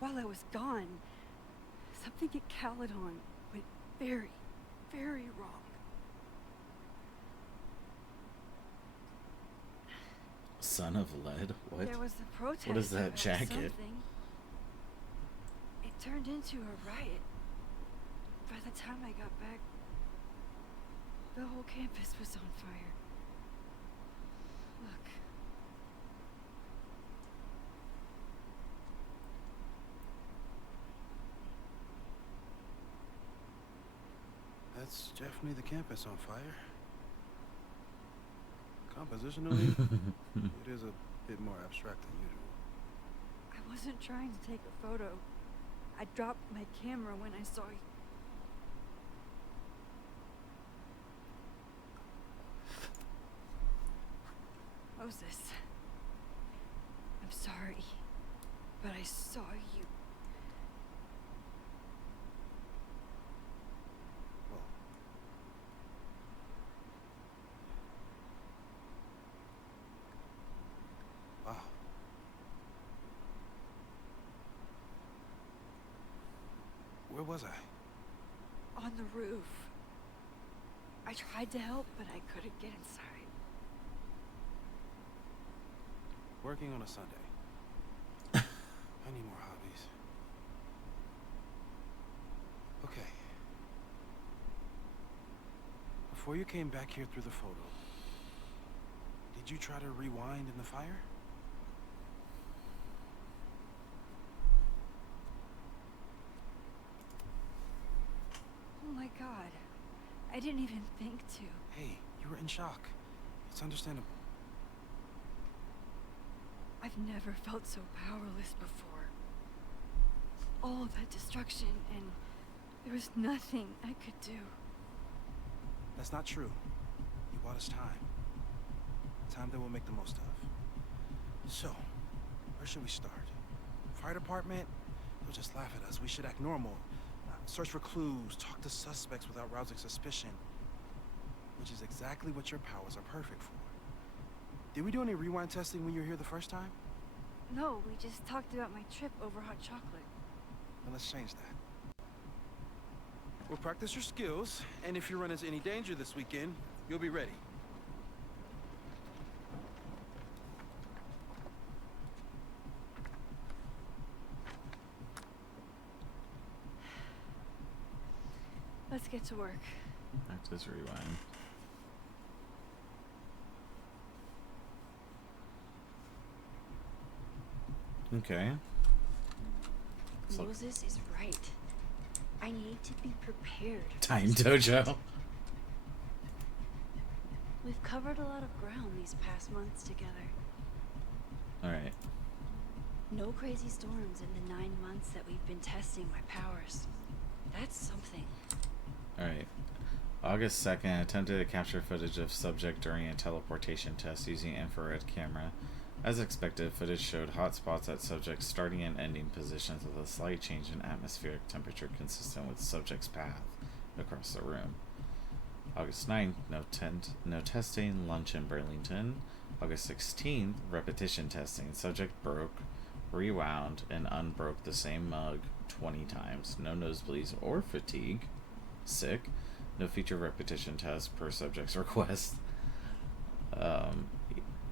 while I was gone, something at Caledon went very, very wrong. Son of lead? What? There was a protest. What is that about jacket? Something. It turned into a riot. By the time I got back, the whole campus was on fire. Look. That's definitely the campus on fire. Compositionally, it is a bit more abstract than usual. I wasn't trying to take a photo. I dropped my camera when I saw you. Moses, I'm sorry, but I saw you. Well, wow. Where was I? On the roof. I tried to help, but I couldn't get inside. Working on a Sunday. I need more hobbies. Okay. Before you came back here through the photo, did you try to rewind in the fire? Oh my god. I didn't even think to. Hey, you were in shock. It's understandable. I've never felt so powerless before. All that destruction, and there was nothing I could do. That's not true. You bought us time. Time that we'll make the most of. So, where should we start? Fire department? They'll just laugh at us. We should act normal. Search for clues, talk to suspects without rousing suspicion. Which is exactly what your powers are perfect for. Did we do any rewind testing when you were here the first time? No, we just talked about my trip over hot chocolate. Then let's change that. We'll practice your skills, and if you run into any danger this weekend, you'll be ready. Let's get to work. Practice rewind. Okay. So, Moses is right. I need to be prepared. Time Dojo. We've covered a lot of ground these past months together. Alright. No crazy storms in the 9 months that we've been testing my powers. That's something. Alright. August 2nd, attempted to capture footage of subject during a teleportation test using infrared camera. As expected, footage showed hot spots at subject's starting and ending positions with a slight change in atmospheric temperature consistent with subject's path across the room. August 9th, no testing, lunch in Burlington. August 16th, repetition testing. Subject broke, rewound, and unbroke the same mug 20 times. No nosebleeds or fatigue. Sick. No feature repetition test per subject's request.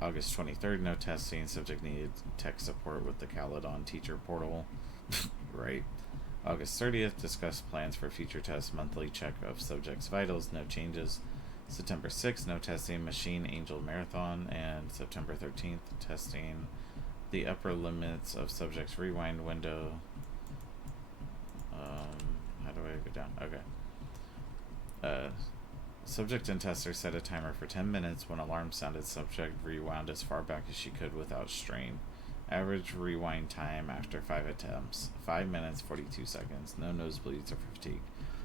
August 23rd, no testing. Subject needed tech support with the Caledon teacher portal. Right. August 30th, discussed plans for future tests. Monthly check of subject's vitals. No changes. September 6th, no testing. Machine Angel Marathon. And September 13th, testing the upper limits of subject's rewind window. How do I go down? Okay. Subject and tester set a timer for 10 minutes. When alarm sounded, subject rewound as far back as she could without strain. Average rewind time after 5 attempts, 5 minutes 42 seconds. No nosebleeds or fatigue.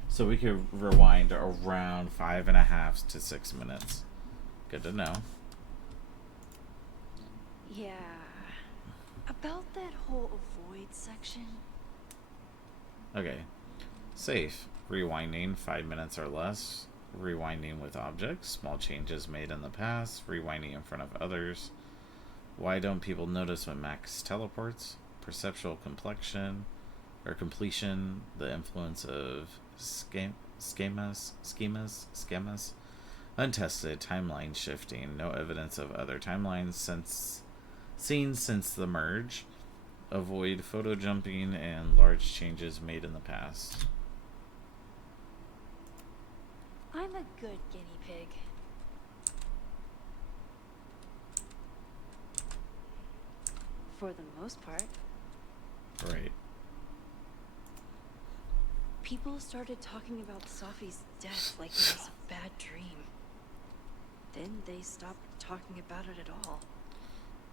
So we could rewind around 5.5 to 6 minutes. Good to know. Yeah. About that whole avoid section. Okay. Safe. Rewinding 5 minutes or less. Rewinding with objects. Small changes made in the past. Rewinding in front of others. Why don't people notice when Max teleports? Perceptual completion or completion. The influence of schemas. Untested timeline shifting. No evidence of other timelines seen since the merge. Avoid photo jumping and large changes made in the past. I'm a good guinea pig. For the most part. Right. People started talking about Sophie's death like it was a bad dream. Then they stopped talking about it at all.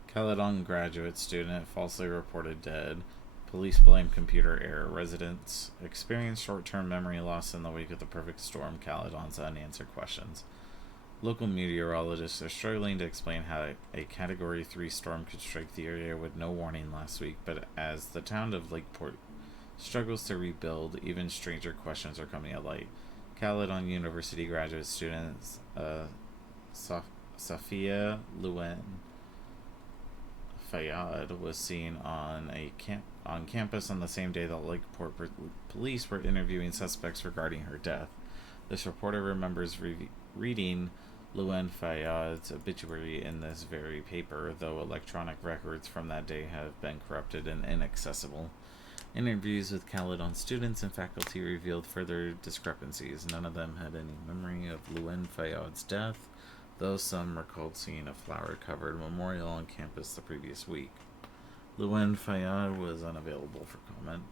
Caledon graduate student falsely reported dead. Police blame computer error. Residents experience short-term memory loss in the wake of the perfect storm. Caledon's unanswered questions. Local meteorologists are struggling to explain how a Category 3 storm could strike the area with no warning last week, but as the town of Lakeport struggles to rebuild, even stranger questions are coming to light. Caledon University graduate students Sophia Luen Fayyad was seen on campus on the same day that Lakeport police were interviewing suspects regarding her death. This reporter remembers reading Luen Fayyad's obituary in this very paper, though electronic records from that day have been corrupted and inaccessible. Interviews with Caledon students and faculty revealed further discrepancies. None of them had any memory of Luen Fayyad's death, though some recalled seeing a flower-covered memorial on campus the previous week. Luen Fayyad was unavailable for comment.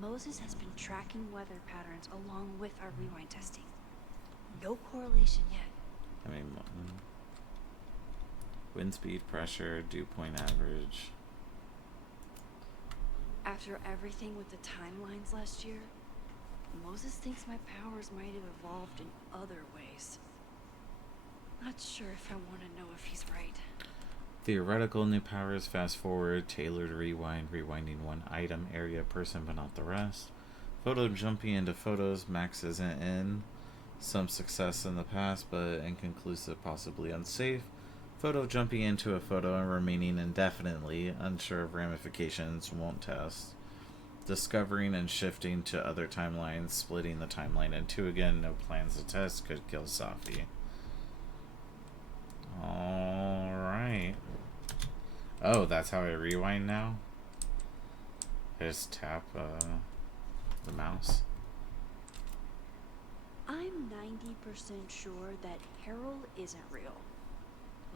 Moses has been tracking weather patterns along with our rewind testing. No correlation yet. I mean, wind speed, pressure, dew point average. After everything with the timelines last year, Moses thinks my powers might have evolved in other ways. Not sure if I want to know if he's right. Theoretical new powers, fast forward, tailored rewind, rewinding one item, area, person, but not the rest. Photo jumping into photos, Max isn't in. Some success in the past, but inconclusive, possibly unsafe. Photo jumping into a photo and remaining indefinitely, unsure of ramifications, won't test. Discovering and shifting to other timelines, splitting the timeline in two again, no plans to test, could kill Safi. Alright. Oh, that's how I rewind now? I just tap the mouse. I'm 90% sure that Harold isn't real.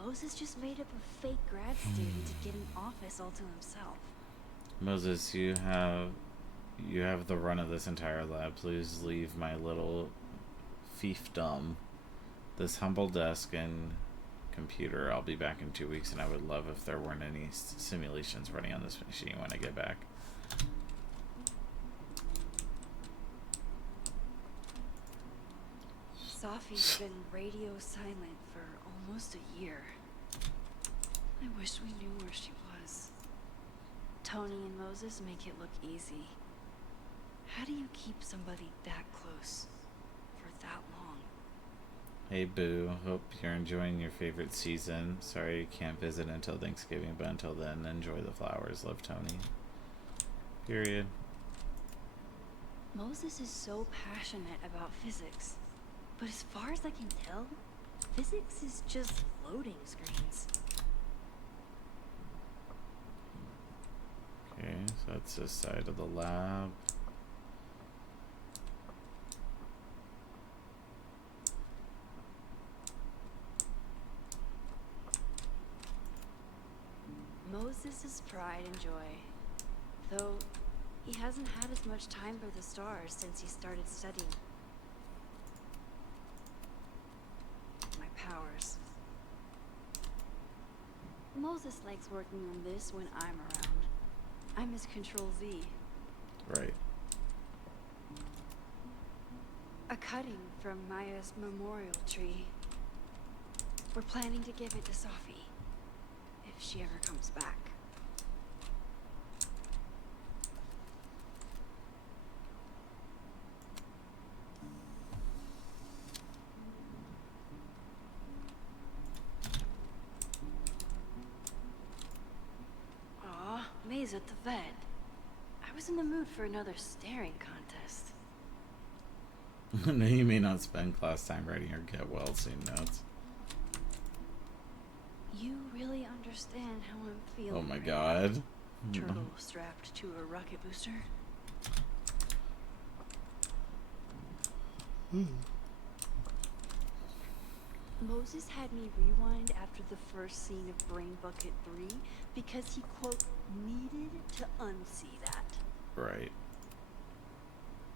Moses just made up a fake grad student to get an office all to himself. Moses, you have the run of this entire lab. Please leave my little fiefdom, this humble desk and computer. I'll be back in 2 weeks, and I would love if there weren't any simulations running on this machine when I get back. Safi's been radio silent for almost a year. I wish we knew where she was. Tony and Moses make it look easy. How do you keep somebody that close for that long? Hey Boo, hope you're enjoying your favorite season. Sorry you can't visit until Thanksgiving, but until then, enjoy the flowers. Love, Tony. Period. Moses is so passionate about physics. But as far as I can tell, physics is just loading screens. Okay, so that's this side of the lab. Moses' pride and joy. Though, he hasn't had as much time for the stars since he started studying my powers. Moses likes working on this when I'm around. I'm his Control Z. Right. A cutting from Maya's memorial tree. We're planning to give it to Safi, if she ever comes back. Aw, May's at the vet. I was in the mood for another staring contest. No, you may not spend class time writing or get well soon notes. You really understand how I'm feeling. Oh my right god. now. Turtle strapped to a rocket booster. Moses had me rewind after the first scene of Brain Bucket 3 because he, quote, needed to unsee that. Right.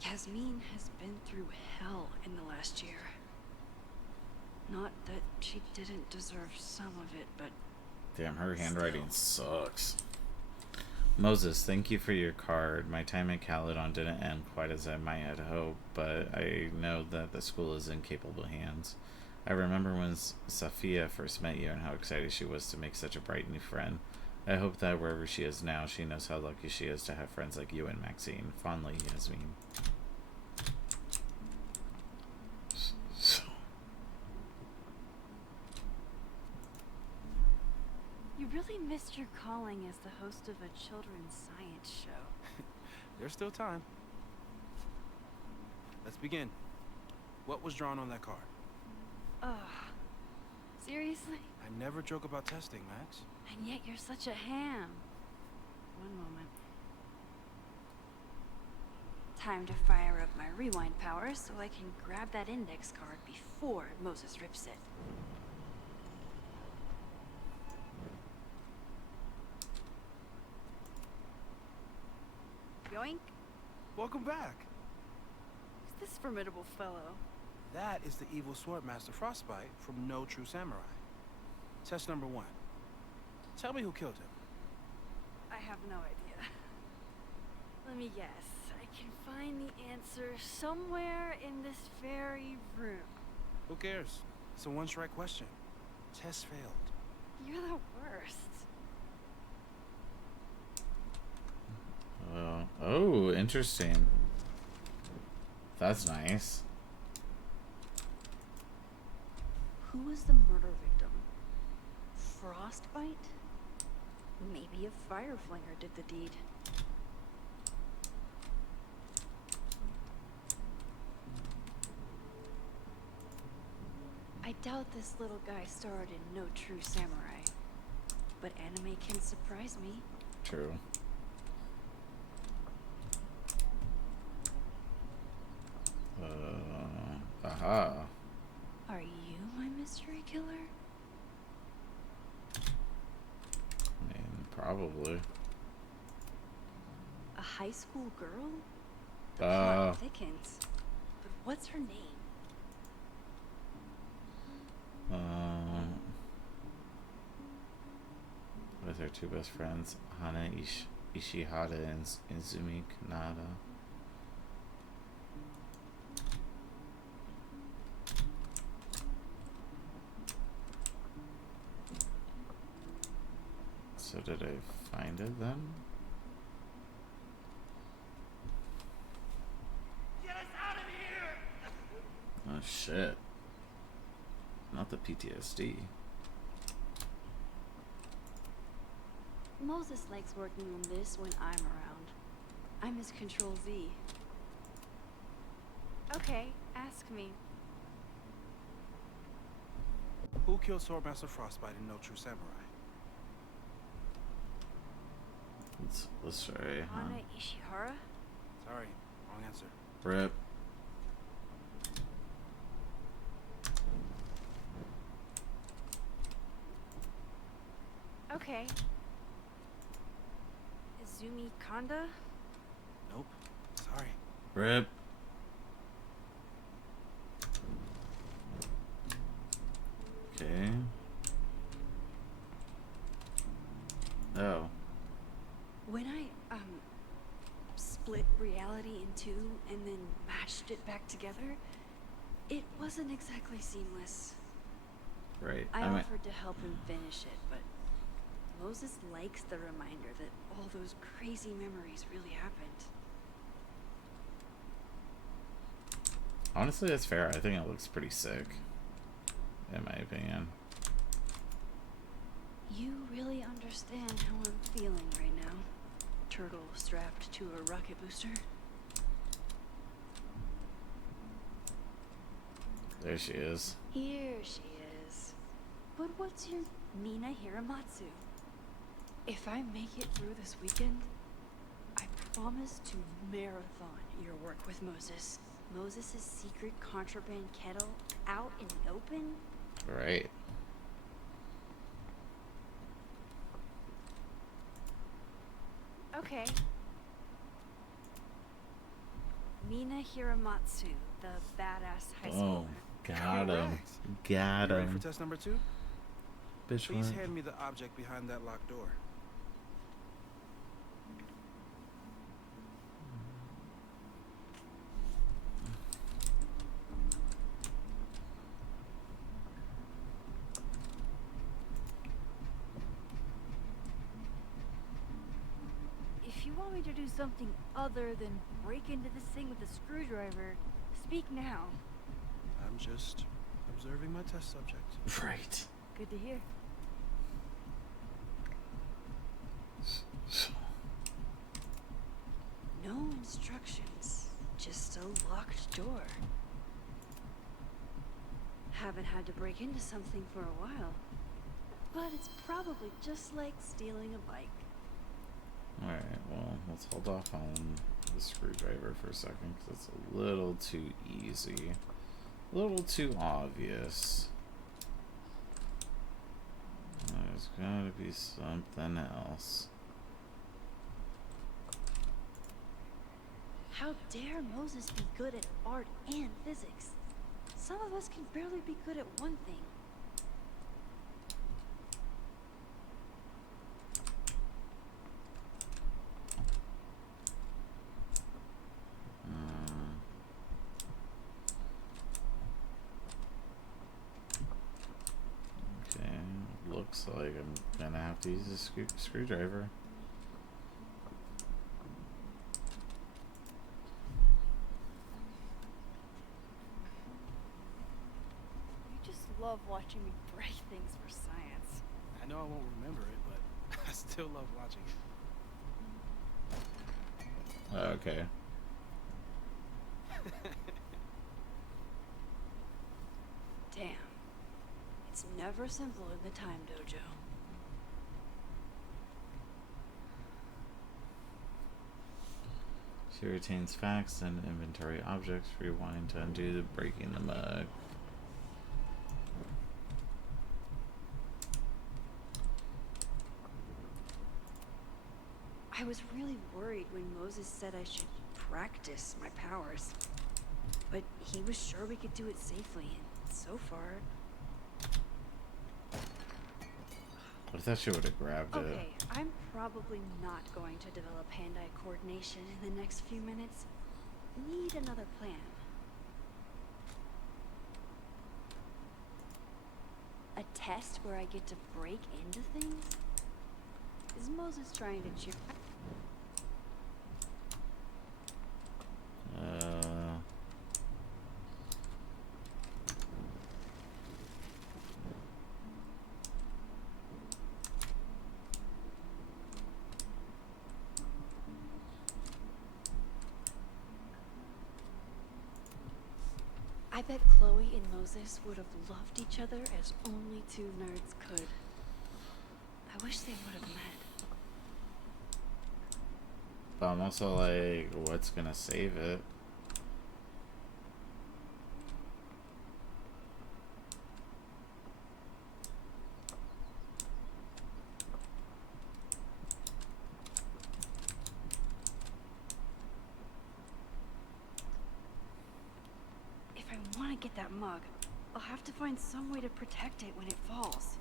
Yasmin has been through hell in the last year. Not that she didn't deserve some of it, but... Damn, her handwriting sucks. Moses, thank you for your card. My time at Caledon didn't end quite as I might have hoped, but I know that the school is in capable hands. I remember when Safia first met you and how excited she was to make such a bright new friend. I hope that wherever she is now, she knows how lucky she is to have friends like you and Maxine. Fondly, Yasmin. You really missed your calling as the host of a children's science show. There's still time. Let's begin. What was drawn on that card? Ugh. Seriously? I never joke about testing, Max. And yet you're such a ham. One moment. Time to fire up my rewind powers so I can grab that index card before Moses rips it. Yoink. Welcome back. Who's this formidable fellow? That is the evil swordmaster Frostbite from No True Samurai. Test number 1. Tell me who killed him. I have no idea. Let me guess. I can find the answer somewhere in this very room. Who cares? It's a one-strike question. Test failed. You're the worst. Oh, interesting. That's nice. Who was the murder victim? Frostbite? Maybe a fire flinger did the deed. I doubt this little guy starred in No True Samurai, but anime can surprise me. True. Aha. Are you my mystery killer? I mean, probably. A high school girl? The plot thickens. But what's her name? With her two best friends, Hana Ishihara and Izumi Kanada. So did I find it then? Get us out of here! Oh shit. Not the PTSD. Moses likes working on this when I'm around. I'm his Control Z. Okay, ask me. Who killed Swordmaster Frostbite in No True Samurai? Let's try. Hana Ishihara? Sorry, wrong answer. Rip. Okay. Izumi Kanda? Nope. Sorry. Rip. Okay. Oh. When I, split reality in two and then matched it back together, it wasn't exactly seamless. Right. I offered to help him finish it, but Moses likes the reminder that all those crazy memories really happened. Honestly, that's fair. I think it looks pretty sick. In my opinion. You really understand how I'm feeling right now. Turtle strapped to a rocket booster. There she is. Here she is. But what's your Mina Hiramatsu? If I make it through this weekend, I promise to marathon your work with Moses. Moses' secret contraband kettle out in the open? Right. Okay. Mina Hiramatsu, the badass high schooler. Got him. Correct. Got You ready for him. test number 2? Bitch, Please what? hand me the object behind that locked door. If you want me to do something other than break into this thing with a screwdriver, speak now. I'm just observing my test subject. Right. Good to hear. No instructions, just a locked door. Haven't had to break into something for a while. But it's probably just like stealing a bike. Alright, well, let's hold off on the screwdriver for a second, because it's a little too easy. A little too obvious. There's gotta be something else. How dare Moses be good at art and physics? Some of us can barely be good at one thing. Okay, looks like I'm gonna have to use a screwdriver. You just love watching me break things for science. I know I won't remember it, but I still love watching it. Okay. Damn. It's never simple in the time dojo. She retains facts and inventory objects. Rewind to undo the breaking the mug. I was really worried when Moses said I should practice my powers. But he was sure we could do it safely, and so far... I thought she would have grabbed it. Okay, I'm probably not going to develop hand-eye coordination in the next few minutes. Need another plan. A test where I get to break into things? Is Moses trying to cheer? I bet Chloe and Moses would have loved each other as only two nerds could. I wish they would have met. But I'm also like, what's gonna save it? If I want to get that mug, I'll have to find some way to protect it when it falls.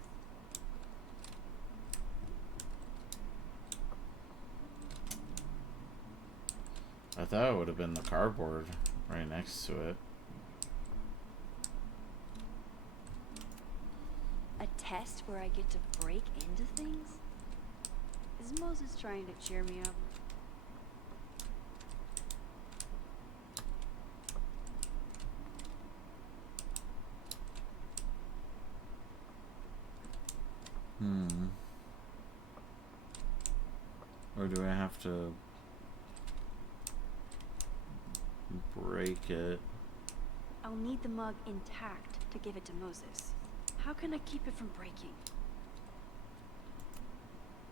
I thought it would have been the cardboard right next to it. A test where I get to break into things? Is Moses trying to cheer me up? Or do I have to break it? I'll need the mug intact to give it to Moses. How can I keep it from breaking?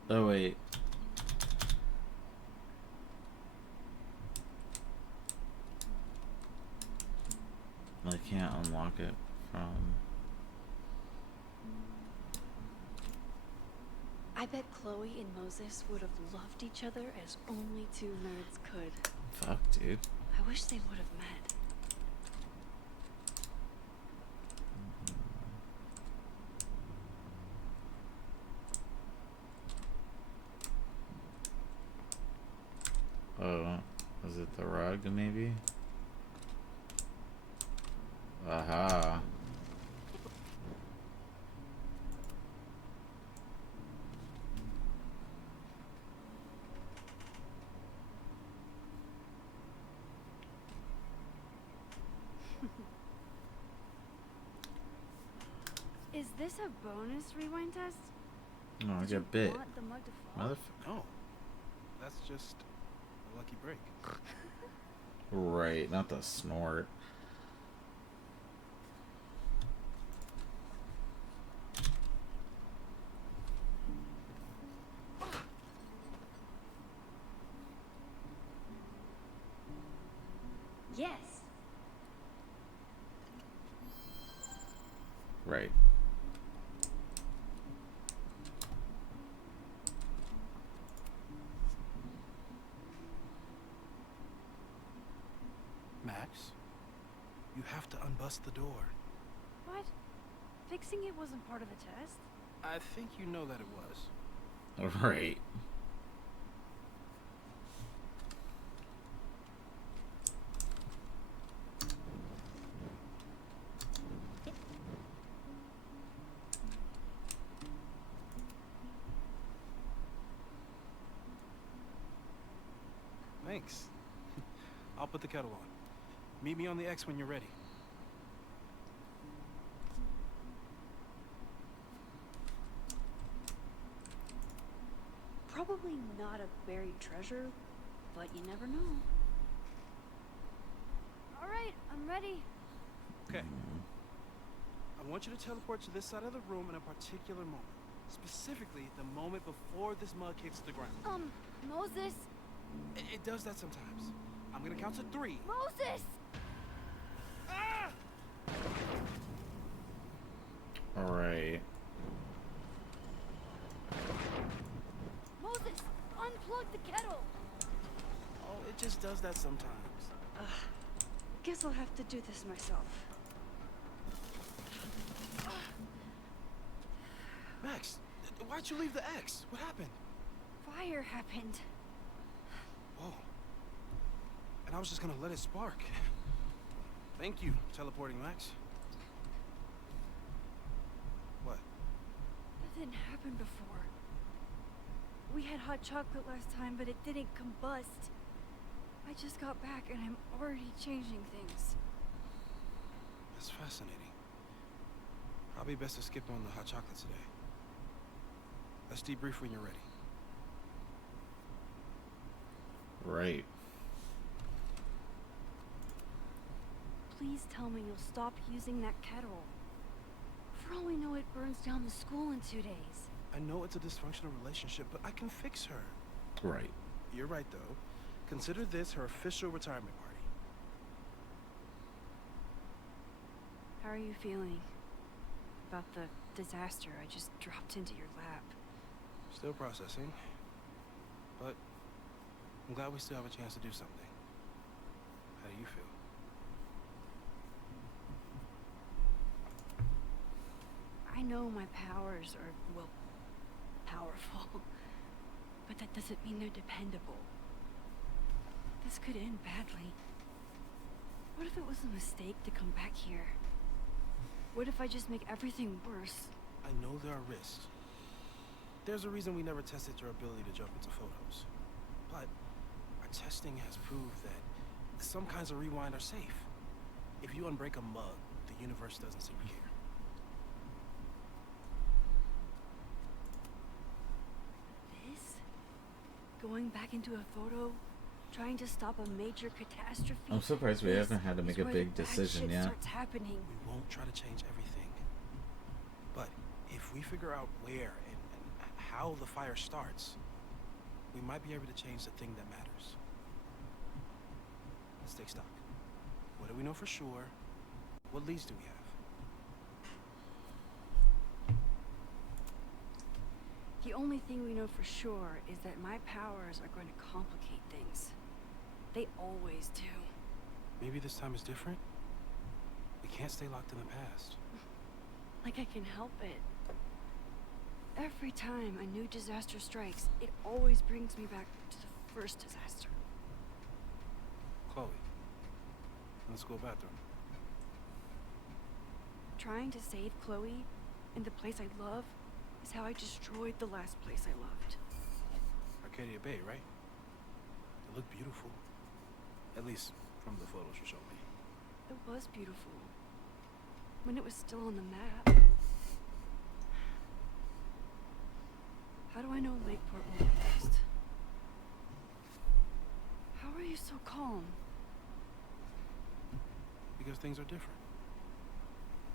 Oh wait. I can't unlock it from... I bet Chloe and Moses would have loved each other as only two nerds could. Fuck, dude. I wish they would have met. Oh, is it the rug, maybe? Aha. Is this a bonus rewind test? Oh, I Did you got bit. want the mug to fall? Motherfucker. No, that's just a lucky break. Right, not the snort. Yes. Right. Max, you have to unbust the door. What? Fixing it wasn't part of the test? I think you know that it was. Right. Thanks. I'll put the kettle on. Meet me on the X when you're ready. Probably not a buried treasure, but you never know. All right, I'm ready. Okay. I want you to teleport to this side of the room in a particular moment. Specifically, the moment before this mug hits the ground. Moses! It does that sometimes. I'm gonna count to 3. Moses! Ah! Alright. Moses, unplug the kettle! Oh, it just does that sometimes. Guess I'll have to do this myself. Max, why'd you leave the X? What happened? Fire happened. Whoa. And I was just gonna let it spark. Thank you, teleporting Max. What? That didn't happen before. We had hot chocolate last time, but it didn't combust. I just got back and I'm already changing things. That's fascinating. Probably best to skip on the hot chocolate today. Let's debrief when you're ready. Right. Please tell me you'll stop using that kettle. For all we know, it burns down the school in 2 days. I know it's a dysfunctional relationship, but I can fix her. Right. You're right, though. Consider this her official retirement party. How are you feeling about the disaster I just dropped into your lap? Still processing. But I'm glad we still have a chance to do something. How do you feel? I know my powers are, well, powerful. But that doesn't mean they're dependable. This could end badly. What if it was a mistake to come back here? What if I just make everything worse? I know there are risks. There's a reason we never tested your ability to jump into photos. But our testing has proved that some kinds of rewind are safe. If you unbreak a mug, the universe doesn't seem to care. This? Going back into a photo? Trying to stop a major catastrophe? I'm surprised we haven't had to make a big decision yet. Starts happening. We won't try to change everything. But if we figure out where and how the fire starts, we might be able to change the thing that matters. Let's take stock. What do we know for sure? What leads do we have? The only thing we know for sure is that my powers are going to complicate things. They always do. Maybe this time is different? We can't stay locked in the past. Like I can help it. Every time a new disaster strikes, it always brings me back to the first disaster. Chloe, in the school bathroom. Trying to save Chloe in the place I love is how I destroyed the last place I loved. Arcadia Bay, right? It looked beautiful. At least from the photos you showed me. It was beautiful. When it was still on the map. How do I know Lakeport won't be fixed? How are you so calm? Because things are different.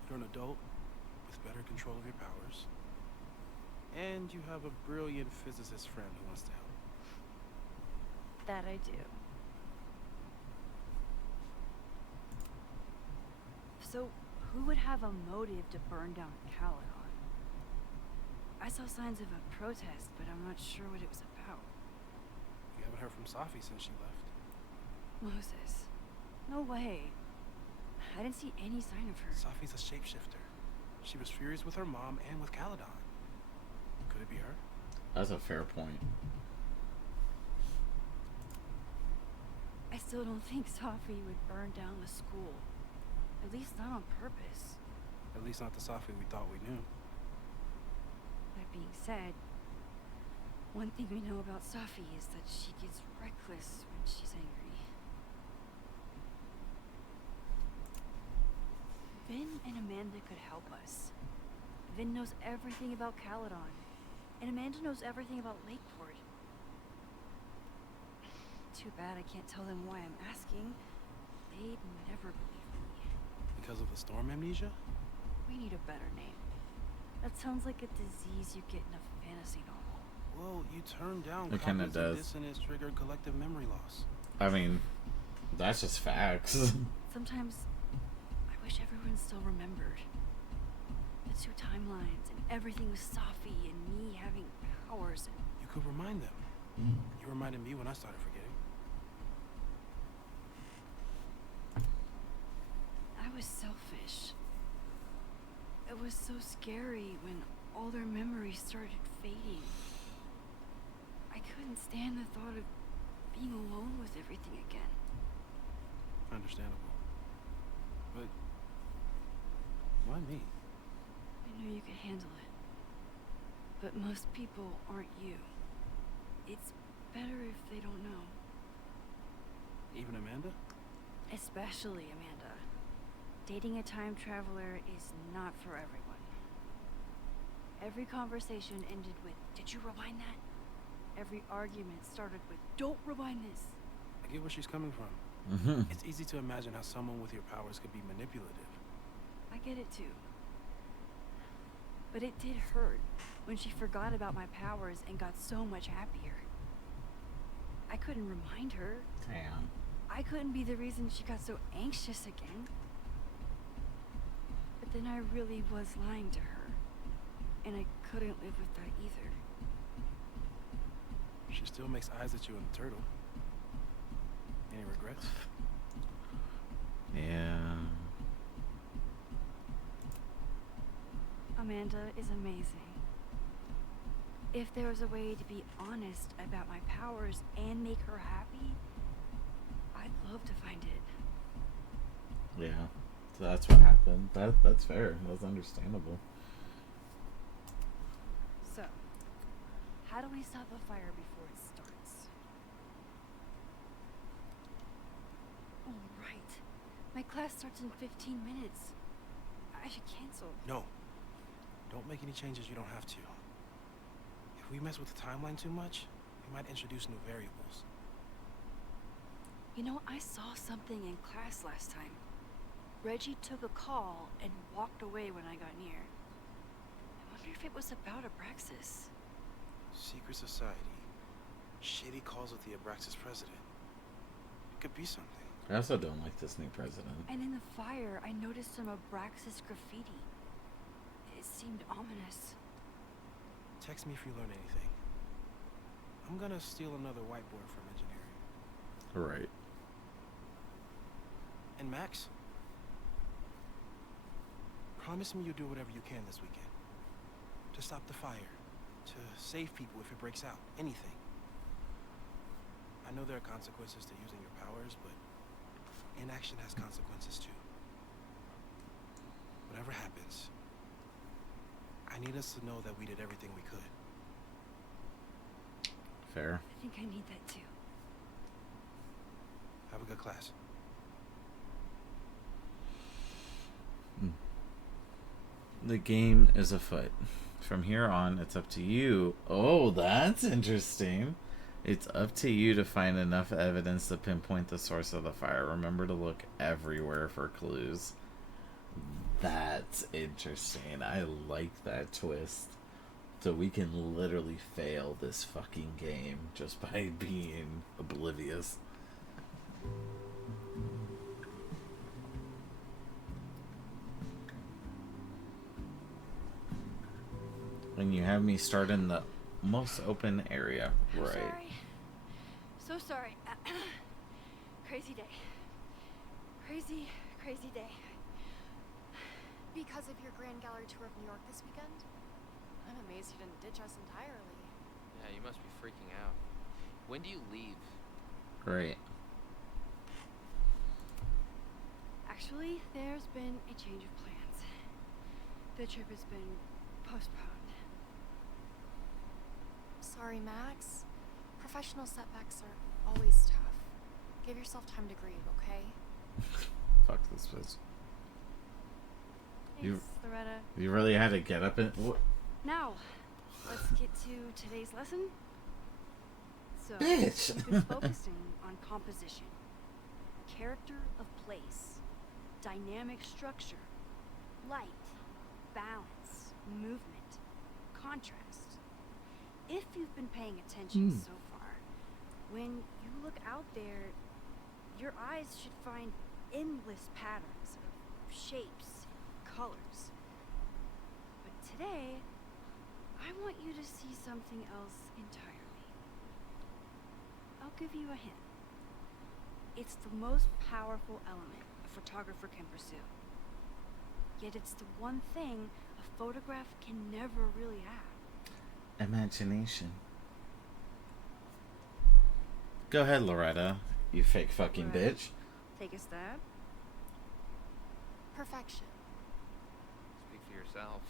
You're an adult with better control of your powers. And you have a brilliant physicist friend who wants to help. That I do. So, who would have a motive to burn down Caledon? I saw signs of a protest, but I'm not sure what it was about. You haven't heard from Safi since she left. Moses. No way. I didn't see any sign of her. Safi's a shapeshifter. She was furious with her mom and with Caledon. Could it be her? That's a fair point. I still don't think Safi would burn down the school. At least not on purpose. At least not the Safi we thought we knew. That being said, one thing we know about Safi is that she gets reckless when she's angry. Vin and Amanda could help us. Vin knows everything about Caledon, and Amanda knows everything about Lakeport. Too bad I can't tell them why I'm asking. They'd never believe me. Because of the storm amnesia? We need a better name. That sounds like a disease you get in a fantasy novel. Well, you turn down It kinda cognitive does. dissonance triggered collective memory loss. I mean, that's just facts. Sometimes I wish everyone still remembered. The two timelines and everything with Safi and me having powers and... You could remind them. You reminded me when I started forgetting. I was selfish. It was so scary when all their memories started fading. I couldn't stand the thought of being alone with everything again. Understandable. But why me? I knew you could handle it. But most people aren't you. It's better if they don't know. Even Amanda? Especially Amanda. Dating a time traveler is not for everyone. Every conversation ended with, "Did you rewind that?" Every argument started with, "Don't rewind this." I get where she's coming from. It's easy to imagine how someone with your powers could be manipulative. I get it too. But it did hurt when she forgot about my powers and got so much happier. I couldn't remind her. Damn. I couldn't be the reason she got so anxious again. But then I really was lying to her. And I couldn't live with that either. She still makes eyes at you and the turtle. Any regrets? Yeah. Amanda is amazing. If there was a way to be honest about my powers and make her happy, I'd love to find it. Yeah. So that's what happened. That's fair. That's understandable. So, how do we stop a fire before it starts? Oh, right. My class starts in 15 minutes. I should cancel. No. Don't make any changes you don't have to. If we mess with the timeline too much, we might introduce new variables. You know, I saw something in class last time. Reggie took a call and walked away when I got near. I wonder if it was about Abraxas. Secret society. Shady calls with the Abraxas president. It could be something. I also don't like this new president. And in the fire, I noticed some Abraxas graffiti. It seemed ominous. Text me if you learn anything. I'm gonna steal another whiteboard from engineering. Right. And Max? Promise me you'll do whatever you can this weekend. To stop the fire. To save people if it breaks out. Anything. I know there are consequences to using your powers, but inaction has consequences too. Whatever happens, I need us to know that we did everything we could. Fair. I think I need that too. Have a good class. The game is afoot. From here on, it's up to you. Oh, that's interesting. It's up to you to find enough evidence to pinpoint the source of the fire. Remember to look everywhere for clues. That's interesting. I like that twist. So we can literally fail this fucking game just by being oblivious. And you have me start in the most open area, I'm right? sorry. So sorry. Crazy day. Crazy, crazy day. Because of your Grand Gallery tour of New York this weekend? I'm amazed you didn't ditch us entirely. Yeah, you must be freaking out. When do you leave? Right. Actually, there's been a change of plans. The trip has been postponed. Sorry, Max. Professional setbacks are always tough. Give yourself time to grieve, okay? Fuck this bitch. Thanks, Loretta. You really had to get up and... Now, let's get to today's lesson. So, Bitch. we've been focusing on composition, character of place, dynamic structure, light, balance, movement, contrast. If you've been paying attention so far, when you look out there, your eyes should find endless patterns of shapes, colors. But today, I want you to see something else entirely. I'll give you a hint. It's the most powerful element a photographer can pursue. Yet it's the one thing a photograph can never really have. Imagination. Go ahead, Loretta, you fake fucking Loretta, bitch. Take a stab. Perfection. Speak for yourself.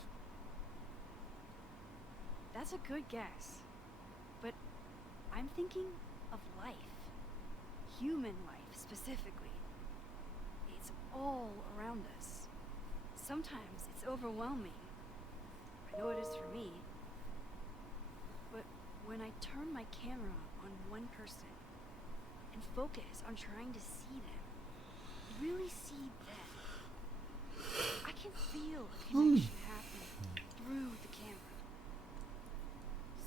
That's a good guess. But I'm thinking of life. Human life, specifically. It's all around us. Sometimes it's overwhelming. I know it is for me. But when I turn my camera on one person and focus on trying to see them, really see them, I can feel a connection happening through the camera.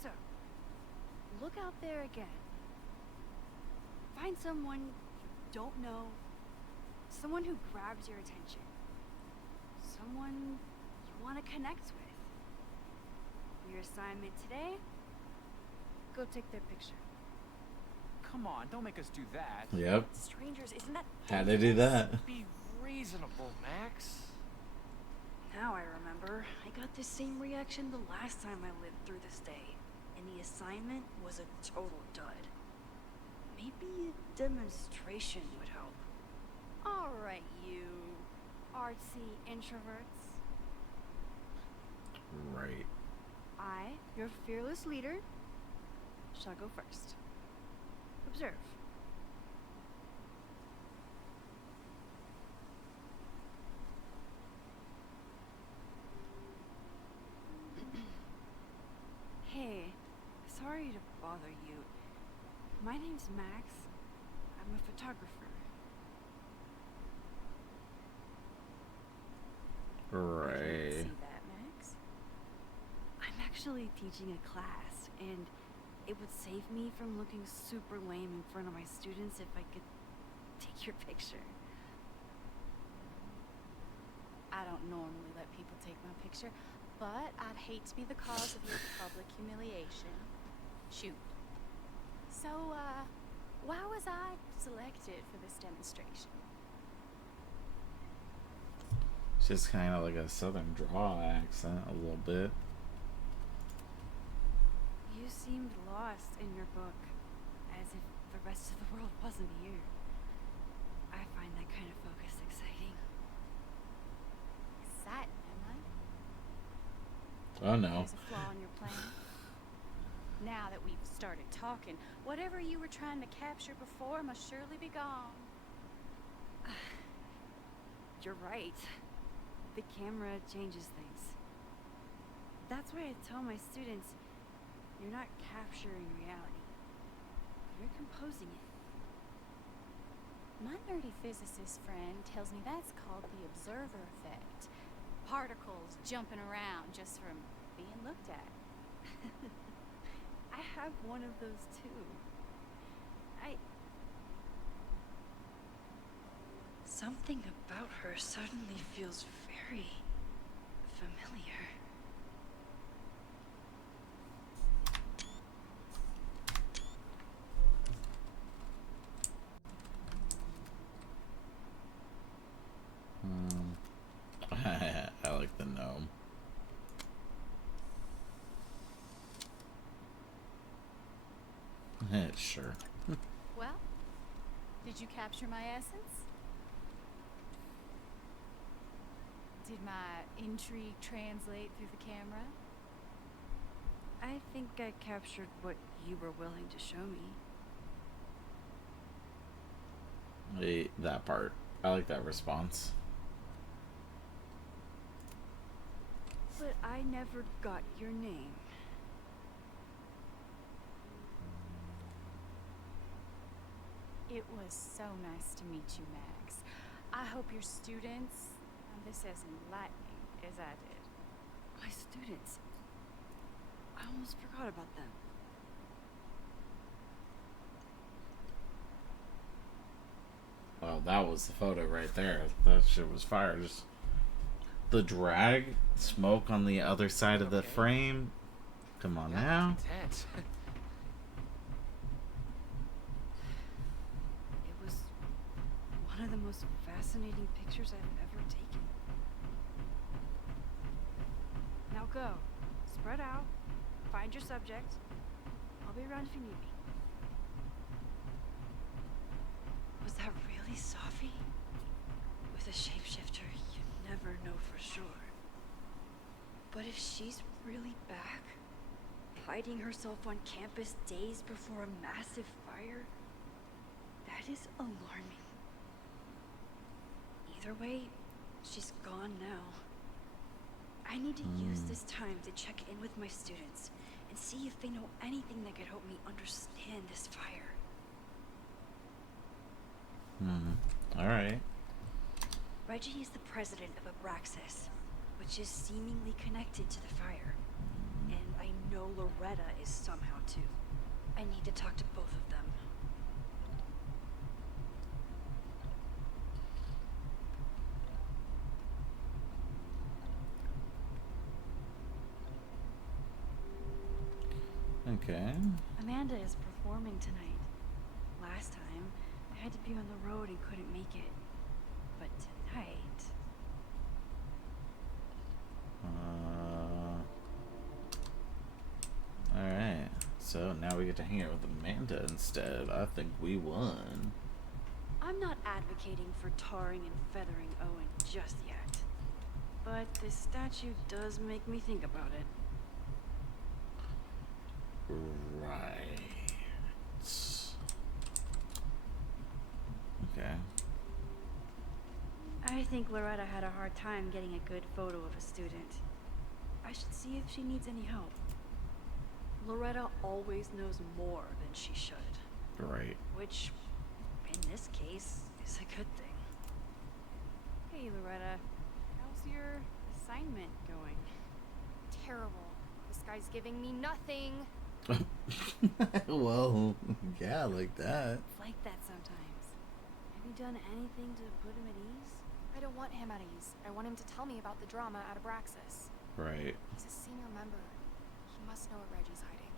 So, look out there again. Find someone you don't know, someone who grabs your attention, someone you want to connect with. Your assignment today? Go take their picture. Come on, don't make us do that. Yep. Strangers, isn't that Had to do that. Be reasonable, Max. Now I remember. I got the same reaction the last time I lived through this day, and the assignment was a total dud. Maybe a demonstration would help. All right, you artsy introverts. Right. I, your fearless leader, shall go first. Observe. Hey, sorry to bother you. My name's Max. I'm a photographer. Right. see that, Max? I'm actually teaching a class, and it would save me from looking super lame in front of my students if I could take your picture. I don't normally let people take my picture, but I'd hate to be the cause of your public humiliation. Shoot. So, why was I selected for this demonstration? It's just kind of like a southern draw accent, a little bit. You seemed lost in your book, as if the rest of the world wasn't here. I find that kind of focus exciting. Exciting, am I? Oh no. There's a flaw in your plan. Now that we've started talking, whatever you were trying to capture before must surely be gone. You're right. The camera changes things. That's why I tell my students, you're not capturing reality. You're composing it. My nerdy physicist friend tells me that's called the observer effect. Particles jumping around just from being looked at. I have one of those too. Something about her suddenly feels very familiar. I like the gnome. Sure. Well, did you capture my essence? Did my intrigue translate through the camera? I think I captured what you were willing to show me. That part. I like that response. But I never got your name. It was so nice to meet you, Max. I hope your students found this as enlightening as I did. My students. I almost forgot about them. Well, that was the photo right there. That shit was fire. Just the drag, smoke on the other side of the frame. Come on now. Intense. It was one of the most fascinating pictures I've ever taken. Now go. Spread out. Find your subject. I'll be around if you need me. Was that really Safi? With a shapeshifter, you never know for sure. But if she's really back, hiding herself on campus days before a massive fire, that is alarming. Either way, she's gone now. I need to use this time to check in with my students and see if they know anything that could help me understand this fire. Alright. Reggie is the president of Abraxas, which is seemingly connected to the fire. And I know Loretta is somehow too. I need to talk to both of them. Okay. Amanda is performing tonight. Last time, I had to be on the road and couldn't make it. But tonight... Alright. So now we get to hang out with Amanda instead. I think we won. I'm not advocating for tarring and feathering Owen just yet. But this statue does make me think about it. Right. Okay. I think Loretta had a hard time getting a good photo of a student. I should see if she needs any help. Loretta always knows more than she should. Right. Which, in this case, is a good thing. Hey, Loretta. How's your assignment going? Terrible. This guy's giving me nothing. Well, yeah, like that. It's like that sometimes. Have you done anything to put him at ease? I don't want him at ease. I want him to tell me about the drama at Abraxas. Right. He's a senior member. He must know what Reggie's hiding.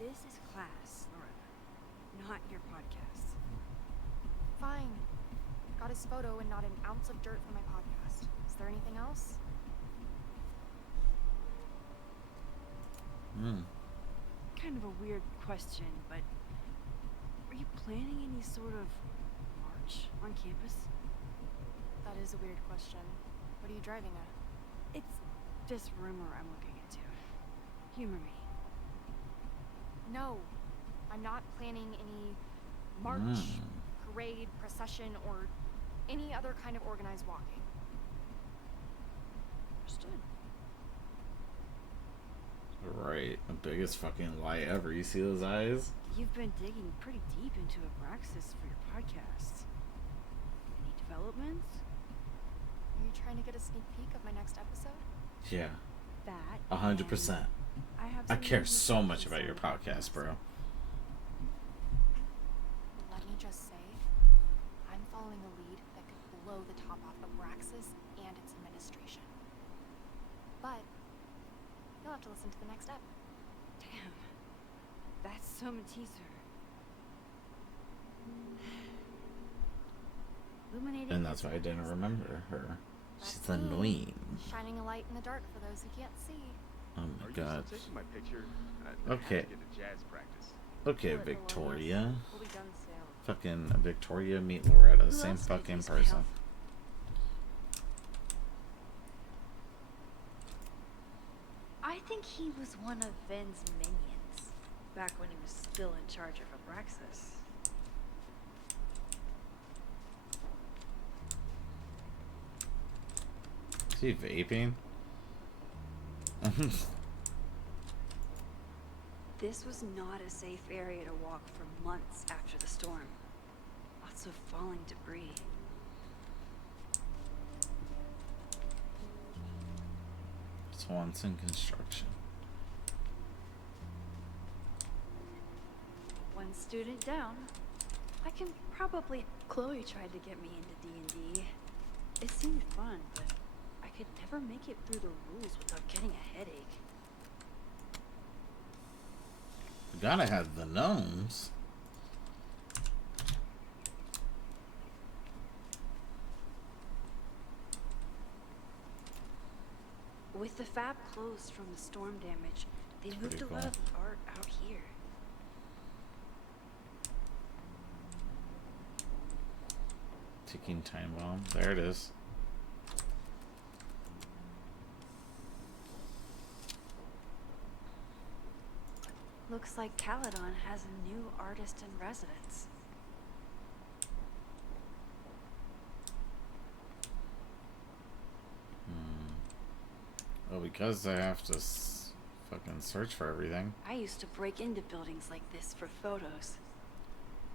This is class, Loretta, not your podcast. Fine. Got his photo and not an ounce of dirt for my podcast. Is there anything else? Kind of a weird question, but are you planning any sort of march on campus? That is a weird question. What are you driving at? It's just rumor I'm looking into. Humor me. No, I'm not planning any march, parade, procession, or any other kind of organized walking. Understood. Right. The biggest fucking lie ever. You see those eyes? You've been digging pretty deep into Abraxas for your podcast. Any developments? Are you trying to get a sneak peek of my next episode? Yeah. That 100%. I care so much about your podcast, bro. Let me just say, I'm following a lead that could blow the top off Abraxas and its administration. But you'll have to listen to the next ep. Damn. That's some teaser. Illuminating. And that's why I didn't remember her. She's That's me, annoying. shining a light in the dark for those who can't see. Oh my god. Taking my picture? Okay. Get to jazz practice. Okay, Victoria. We'll be done soon. Fucking Victoria meet Loretta. Who Same else could fucking use my person. help? I think he was one of Ven's minions, back when he was still in charge of Abraxas. Is he vaping? This was not a safe area to walk for months after the storm. Lots of falling debris. It's once in construction. One student down. I can probably... Chloe tried to get me into D&D. It seemed fun, but I could never make it through the rules without getting a headache. You gotta have the gnomes. With the fab closed from the storm damage, they That's moved a pretty lot cool. of the art out here. Ticking time bomb. There it is. Looks like Caledon has a new artist in residence. Well, because I have to fucking search for everything. I used to break into buildings like this for photos.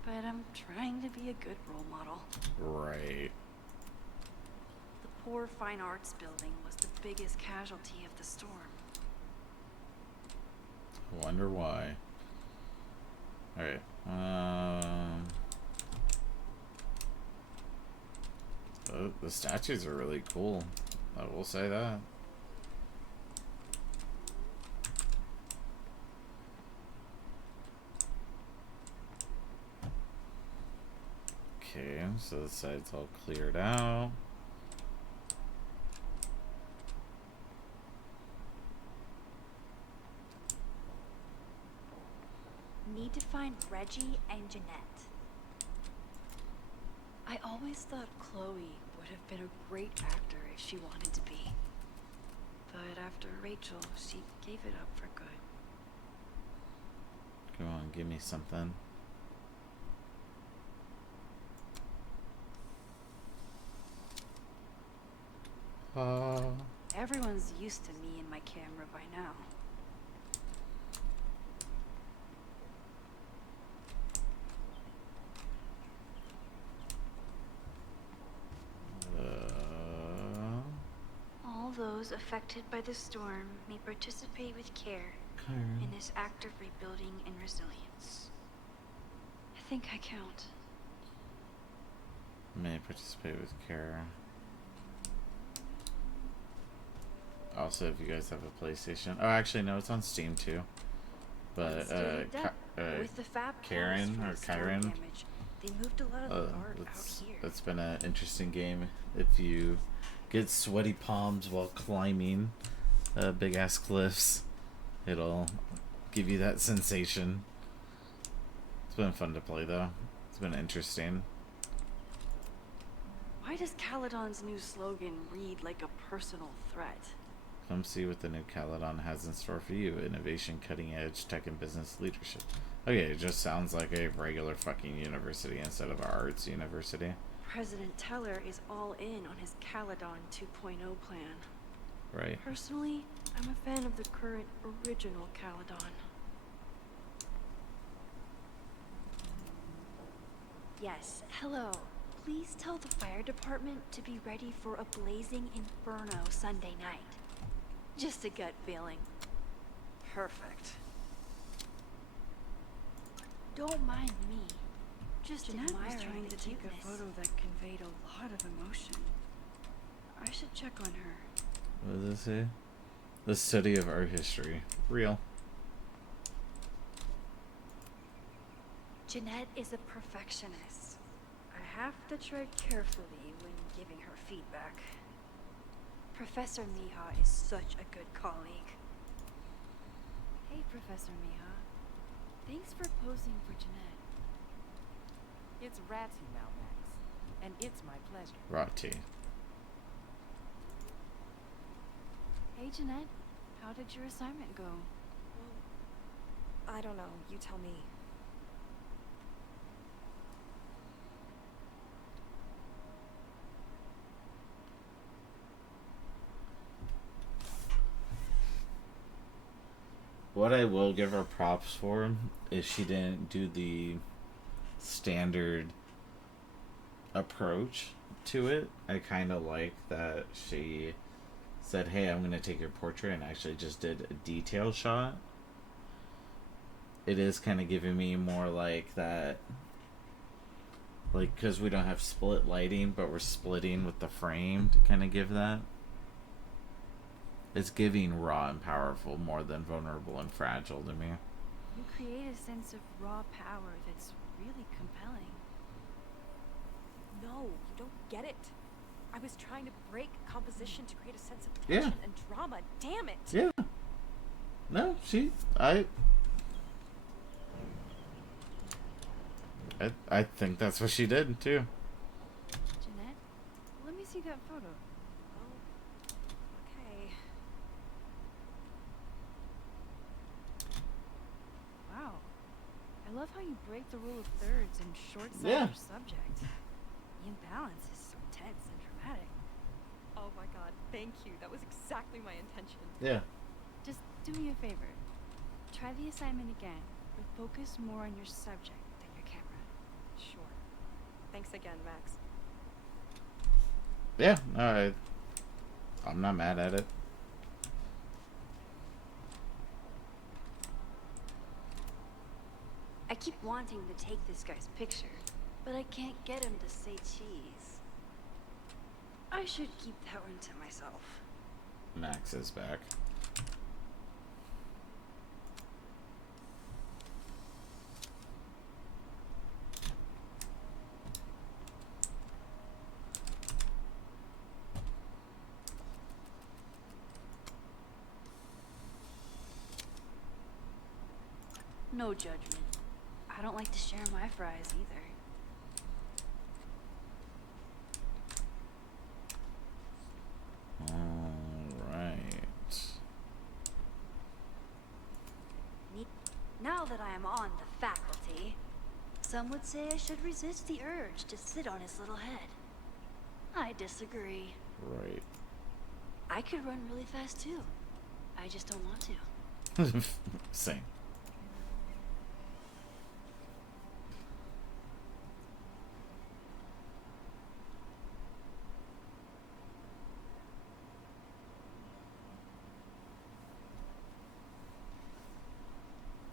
But I'm trying to be a good role model. Right. The poor fine arts building was the biggest casualty of the storm. Wonder why. Alright. The statues are really cool. I will say that. Okay, so the side's all cleared out. Need to find Reggie and Jeanette. I always thought Chloe would have been a great actor if she wanted to be. But after Rachel, she gave it up for good. Come on, give me something. Everyone's used to me and my camera by now. All those affected by the storm may participate with care in this act of rebuilding and resilience. I think I count. May participate with care. Also, if you guys have a PlayStation. Oh, actually, no, it's on Steam too. But, With the fab Karen from or the storm Kyron. damage, they moved a lot of the art out here. It's been an interesting game. If you get sweaty palms while climbing big ass cliffs, it'll give you that sensation. It's been fun to play though. It's been interesting. Why does Caledon's new slogan read like a personal threat? Come see what the new Caledon has in store for you. Innovation, cutting edge, tech and business leadership. Okay, it just sounds like a regular fucking university instead of an arts university. President Teller is all in on his Caledon 2.0 plan. Right. Personally, I'm a fan of the current original Caledon. Yes, hello. Please tell the fire department to be ready for a blazing inferno Sunday night. Just a gut feeling. Perfect. Don't mind me. Just Jeanette was admiring trying the to take cuteness. a photo that conveyed a lot of emotion. I should check on her. What does it say? The study of art history. Real. Jeanette is a perfectionist. I have to tread carefully when giving her feedback. Professor Miha is such a good colleague. Hey, Professor Miha. Thanks for posing for Jeanette. It's Ratty now, Max. And it's my pleasure. Rati. Hey, Jeanette. How did your assignment go? Well, I don't know. You tell me. What I will give her props for is she didn't do the standard approach to it. I kind of like that she said, hey, I'm going to take your portrait, and actually just did a detail shot. It is kind of giving me more like that, like, because we don't have split lighting, but we're splitting with the frame to kind of give that. It's giving raw and powerful more than vulnerable and fragile to me. You create a sense of raw power that's really compelling. No, you don't get it. I was trying to break composition to create a sense of tension and drama. Damn it. Yeah. No, I think that's what she did too. Jeanette, let me see that photo. Oh, okay. Wow. I love how you break the rule of thirds and short-sighted Yeah. your subject. The imbalance is so tense and dramatic. Oh my god, thank you. That was exactly my intention. Yeah. Just do me a favor. Try the assignment again, but focus more on your subject than your camera. Sure. Thanks again, Max. Yeah, no, I'm not mad at it. I keep wanting to take this guy's picture, but I can't get him to say cheese. I should keep that one to myself. Max is back. No judgment. I don't like to share my fries either. Alright. Now that I am on the faculty, some would say I should resist the urge to sit on his little head. I disagree. Right. I could run really fast too. I just don't want to. Same.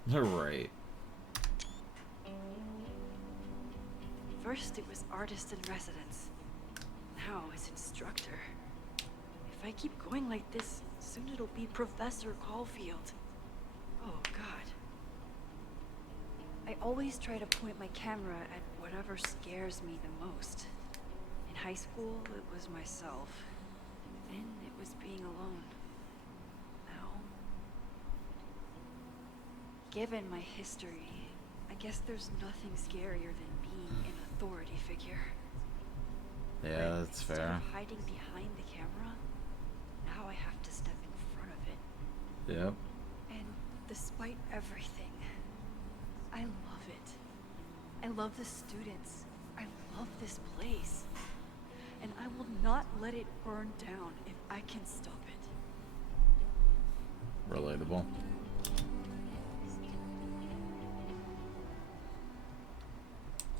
Right. First it was artist in residence. Now it's instructor. If I keep going like this, soon it'll be Professor Caulfield. Oh god. I always try to point my camera at whatever scares me the most. In high school, it was myself. Then it was being alone. Now, given my history, I guess there's nothing scarier than being an authority figure. Yeah, But that's instead fair. of hiding behind the camera, now I have to step in front of it. Yep. And despite everything, I love it. I love the students. I love this place. And I will not let it burn down if I can stop it. Relatable.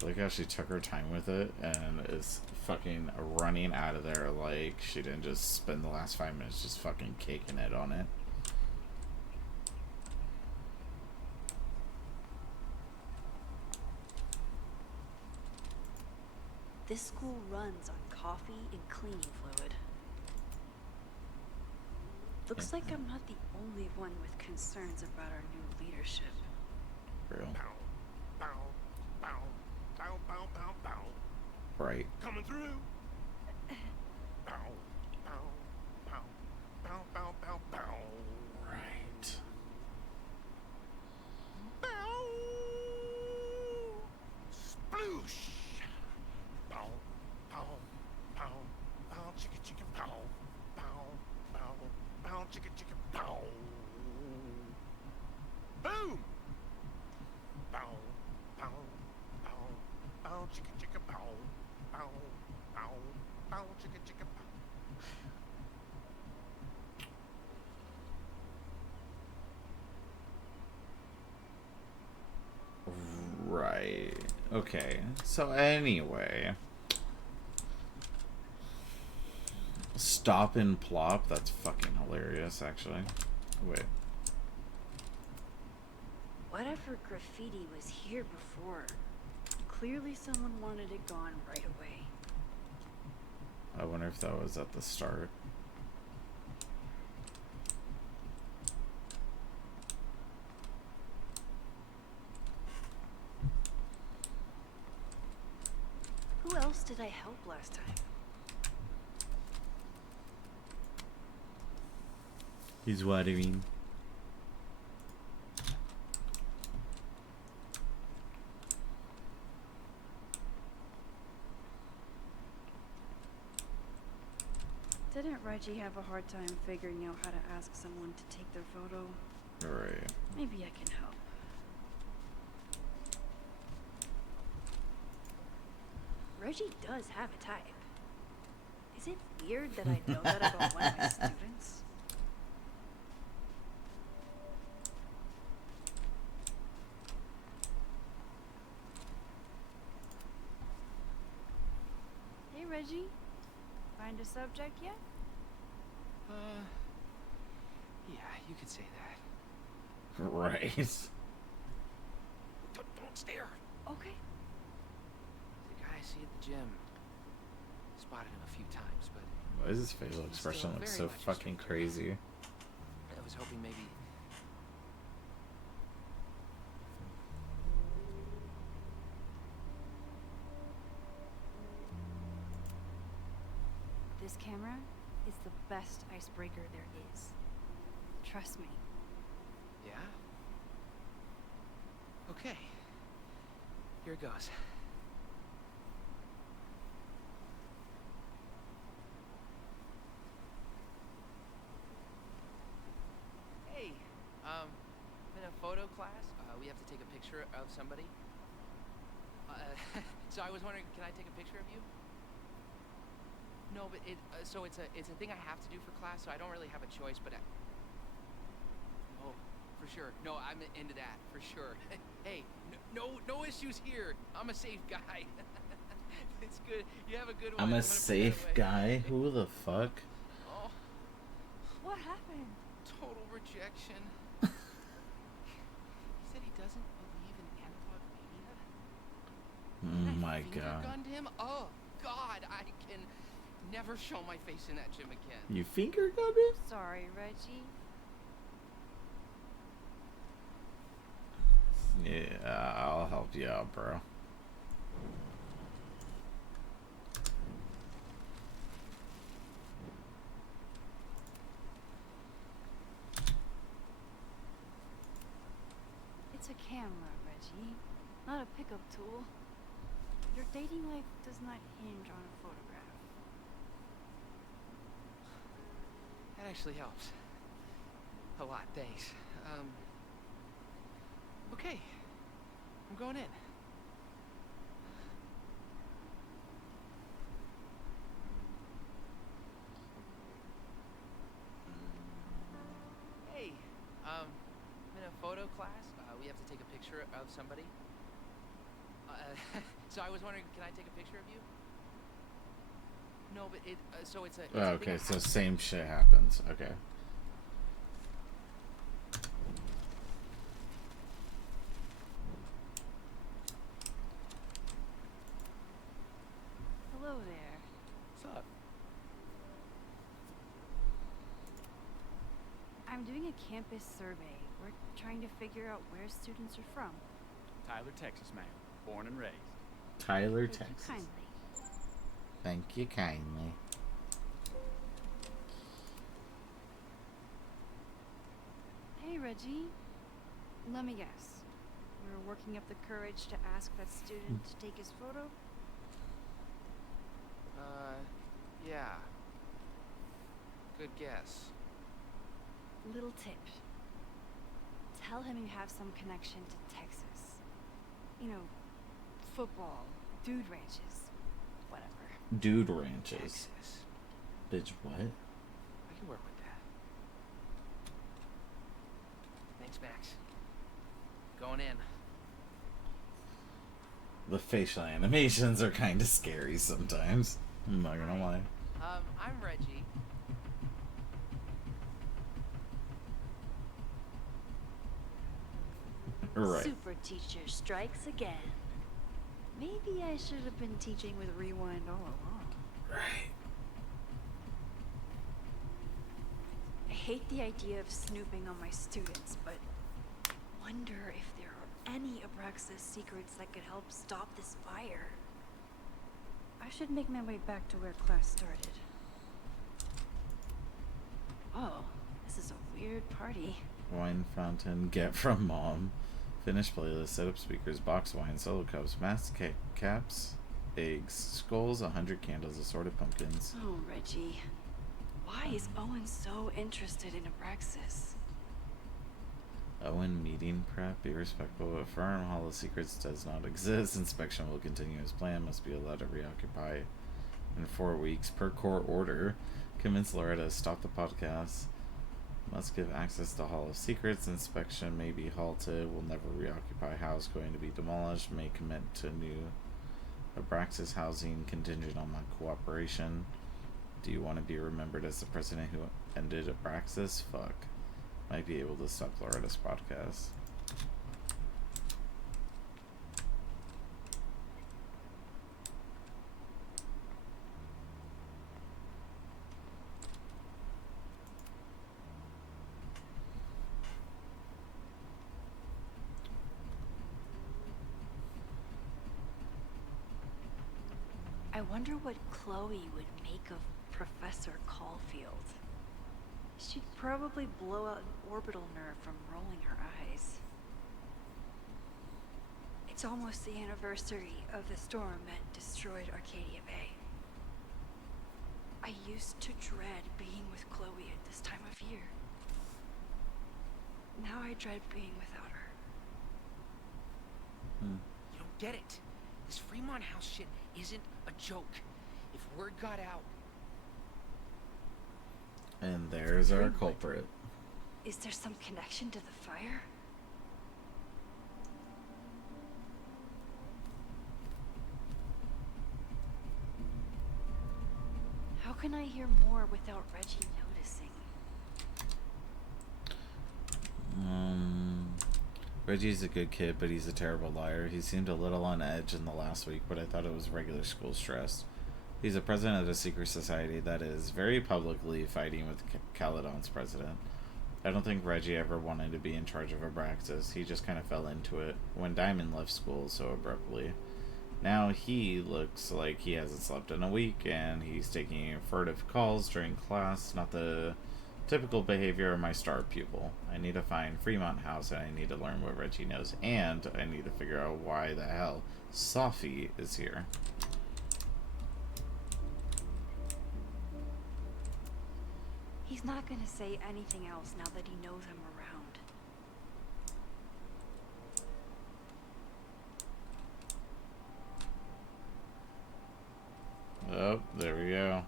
I like how she took her time with it and is fucking running out of there like she didn't just spend the last 5 minutes just fucking caking it on it. This school runs on coffee and cleaning fluid. Looks like I'm not the only one with concerns about our new leadership. Real. Bow, Right. coming through. Bow, bow, bow, bow, bow, bow, bow. Right. Bow. Sploosh. Bow, bow, bow, bow, chicka chicka bow, bow, bow, bow, chicka chicka bow. Boom. Bow, bow, bow, bow, chicka chicka bow, bow, bow, bow, chicka chicka bow. Okay, so anyway. Stop and plop. That's fucking hilarious, actually. Wait. Whatever graffiti was here before. Clearly someone wanted it gone right away. I wonder if that was at the start. Who else did I help last time? He's watering. Didn't Reggie have a hard time figuring out how to ask someone to take their photo? Right. Maybe I can help. Reggie does have a type. Is it weird that I know that about one of my students? Hey, Reggie. Find a subject yet? Yeah, you could say that. Right. Don't stare. Okay. The guy I see at the gym. Spotted him a few times, but Why does his facial expression look so fucking crazy? I was hoping maybe. This camera is the best icebreaker there is. Trust me. Yeah? Okay. Here goes. Hey, I'm in a photo class. We have to take a picture of somebody. So I was wondering, can I take a picture of you? No, but so it's a thing I have to do for class, so I don't really have a choice, but oh, for sure. No, I'm into that, for sure. Hey, no issues here. I'm a safe guy. It's good. You have a good one. I'm a safe guy? Who the fuck? Oh. What happened? Total rejection. He said he doesn't believe in analog media. Oh my Finger god. gunned him? Oh, God, I can never show my face in that gym again. You finger gunned him? Sorry, Reggie. Yeah, I'll help you out, bro. It's a camera, Reggie. Not a pickup tool. Your dating life does not hinge on a photograph. That actually helps. A lot, thanks. Okay. I'm going in. Hey, I'm in a photo class. We have to take a picture of somebody. So I was wondering, can I take a picture of you? No, but so it's a Oh, thing I okay, so have to- same shit happens. Okay. Hello there. What's up? I'm doing a campus survey. We're trying to figure out where students are from. Tyler, Texas, ma'am. Born and raised. Tyler, Thank you Texas. kindly. Thank you kindly. Hey, Reggie. Let me guess. You're working up the courage to ask that student to take his photo? Yeah. Good guess. Little tip. Tell him you have some connection to Texas. You know, football, dude ranches, whatever. Dude ranches. Texas. Bitch, what? I can work with that. Thanks, Max. Going in. The facial animations are kind of scary sometimes. I'm not gonna lie. I'm Reggie. Right. Super teacher strikes again. Maybe I should have been teaching with Rewind all along. Right. I hate the idea of snooping on my students, but wonder if there are any Abraxas secrets that could help stop this fire. I should make my way back to where class started. Oh, this is a weird party. Wine fountain, get from mom. Finish playlist, set up speakers, box wine, solo cups, mask caps, eggs, skulls, 100 candles, assorted pumpkins. Oh, Reggie. Why is Owen so interested in Abraxas? Owen meeting prep, be respectful, affirm, Hall of Secrets does not exist, inspection will continue as planned, must be allowed to reoccupy in 4 weeks per court order, convince Loretta to stop the podcast, must give access to Hall of Secrets, inspection may be halted, will never reoccupy house, going to be demolished, may commit to new Abraxas housing contingent on my cooperation. Do you want to be remembered as the president who ended Abraxas? Fuck. Might be able to stop Loretta's podcast. I wonder what Chloe would make of Professor Caulfield. She'd probably blow out an orbital nerve from rolling her eyes. It's almost the anniversary of the storm that destroyed Arcadia Bay. I used to dread being with Chloe at this time of year. Now I dread being without her. You don't get it. This Fremont House shit isn't a joke. If word got out... And there's our culprit. Is there some connection to the fire? How can I hear more without Reggie noticing? Reggie's a good kid, but he's a terrible liar. He seemed a little on edge in the last week, but I thought it was regular school stress. He's a president of a secret society that is very publicly fighting with Caledon's president. I don't think Reggie ever wanted to be in charge of Abraxas. He just kind of fell into it when Diamond left school so abruptly. Now he looks like he hasn't slept in a week, and he's taking furtive calls during class, not the typical behavior of my star pupil. I need to find Fremont House, and I need to learn what Reggie knows, and I need to figure out why the hell Sophie is here. He's not gonna say anything else now that he knows I'm around. Oh, there we go.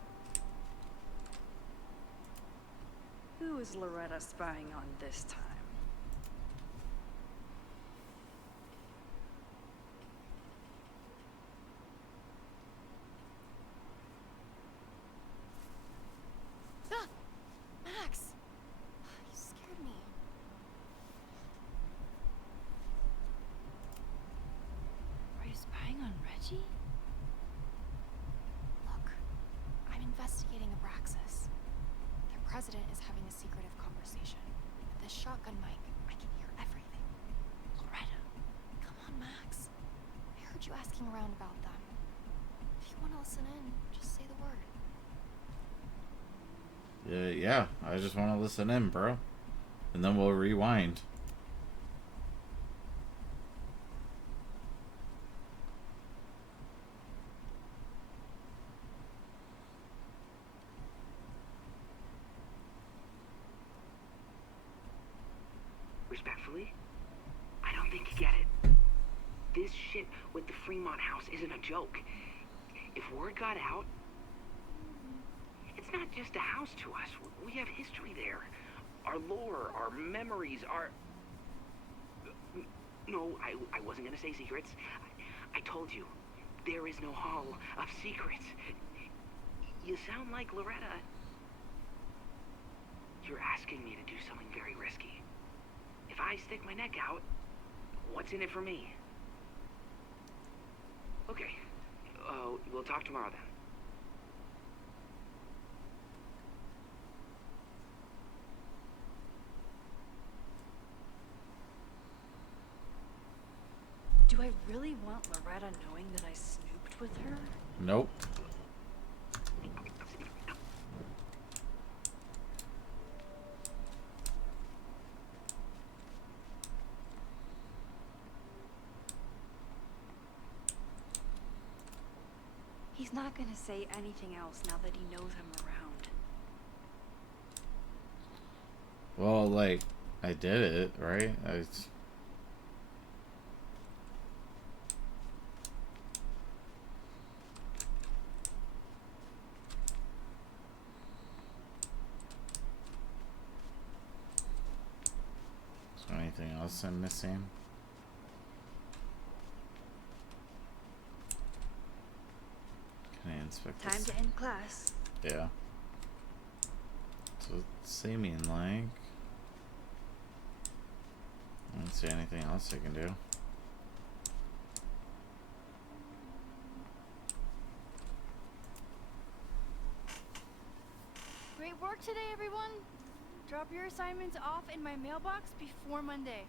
Who is Loretta spying on this time? Ah! Max! You scared me. Are you spying on Reggie? Look, I'm investigating Abraxas. Their president is having a secretive conversation. With this shotgun mic, I can hear everything. Loretta, come on, Max. I heard you asking around about them. If you want to listen in, just say the word. Yeah, I just want to listen in, bro. And then we'll rewind. Respectfully, I don't think you get it. This shit with the Fremont House isn't a joke. If word got out, it's not just a house to us. We have history there. Our lore, our memories, our... No, I wasn't gonna say secrets. I told you, there is no Hall of Secrets. You sound like Loretta. You're asking me to do something very risky. If I stick my neck out, what's in it for me? Okay. We'll talk tomorrow then. Do I really want Loretta knowing that I snooped with her? Nope. He's not gonna say anything else now that he knows I'm around. Well, like, I did it, right? Is there anything else I'm missing? Can I inspect this? Time to end class. Yeah. So it's seeming like I don't see anything else I can do. Great work today, everyone. Drop your assignments off in my mailbox before Monday.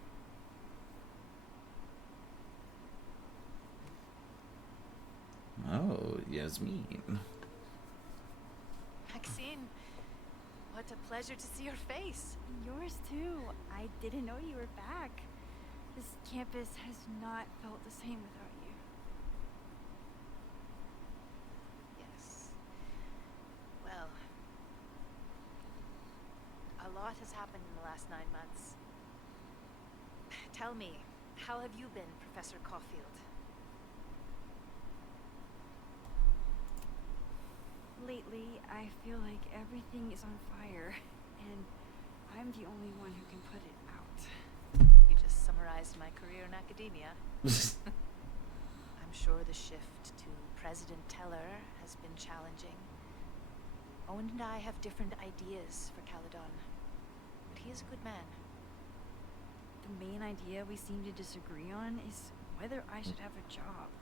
Oh, Yasmin. Maxine, what a pleasure to see your face. Yours too. I didn't know you were back. This campus has not felt the same without you. Yes. Well, a lot has happened in the last 9 months. Tell me, how have you been, Professor Caulfield? Lately, I feel like everything is on fire, and I'm the only one who can put it out. You just summarized my career in academia. I'm sure the shift to President Teller has been challenging. Owen and I have different ideas for Caledon, but he is a good man. The main idea we seem to disagree on is whether I should have a job.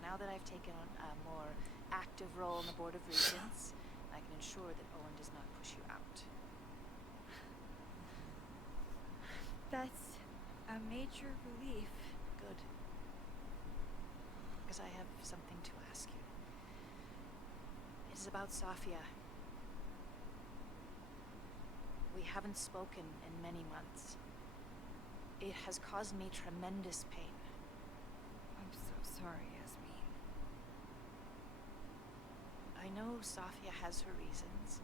Now that I've taken on a more active role in the Board of Regents, I can ensure that Owen does not push you out. That's a major relief. Good. Because I have something to ask you. It is about Safia. We haven't spoken in many months. It has caused me tremendous pain. I'm so sorry, Yasmin. I know Safia has her reasons.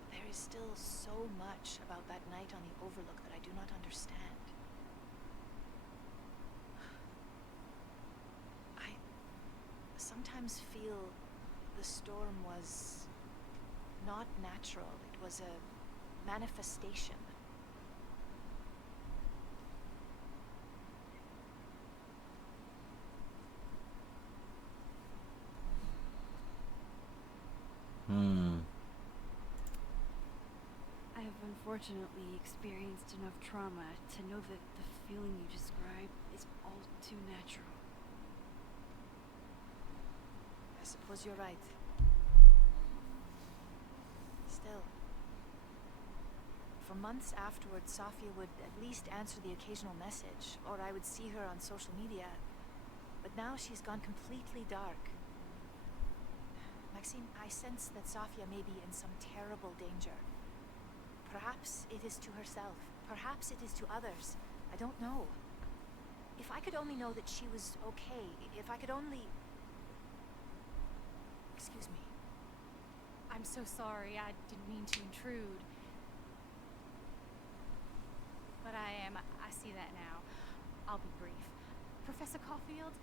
But there is still so much about that night on the Overlook that I do not understand. I sometimes feel the storm was not natural. It was a manifestation. I have unfortunately experienced enough trauma to know that the feeling you describe is all too natural. I suppose you're right. Still, for months afterwards, Safia would at least answer the occasional message, or I would see her on social media. But now she's gone completely dark. Maxine, I sense that Safia may be in some terrible danger. Perhaps it is to herself. Perhaps it is to others. I don't know. If I could only know that she was okay. If I could only... Excuse me. I'm so sorry. I didn't mean to intrude. But I see that now. I'll be brief. Professor Caulfield,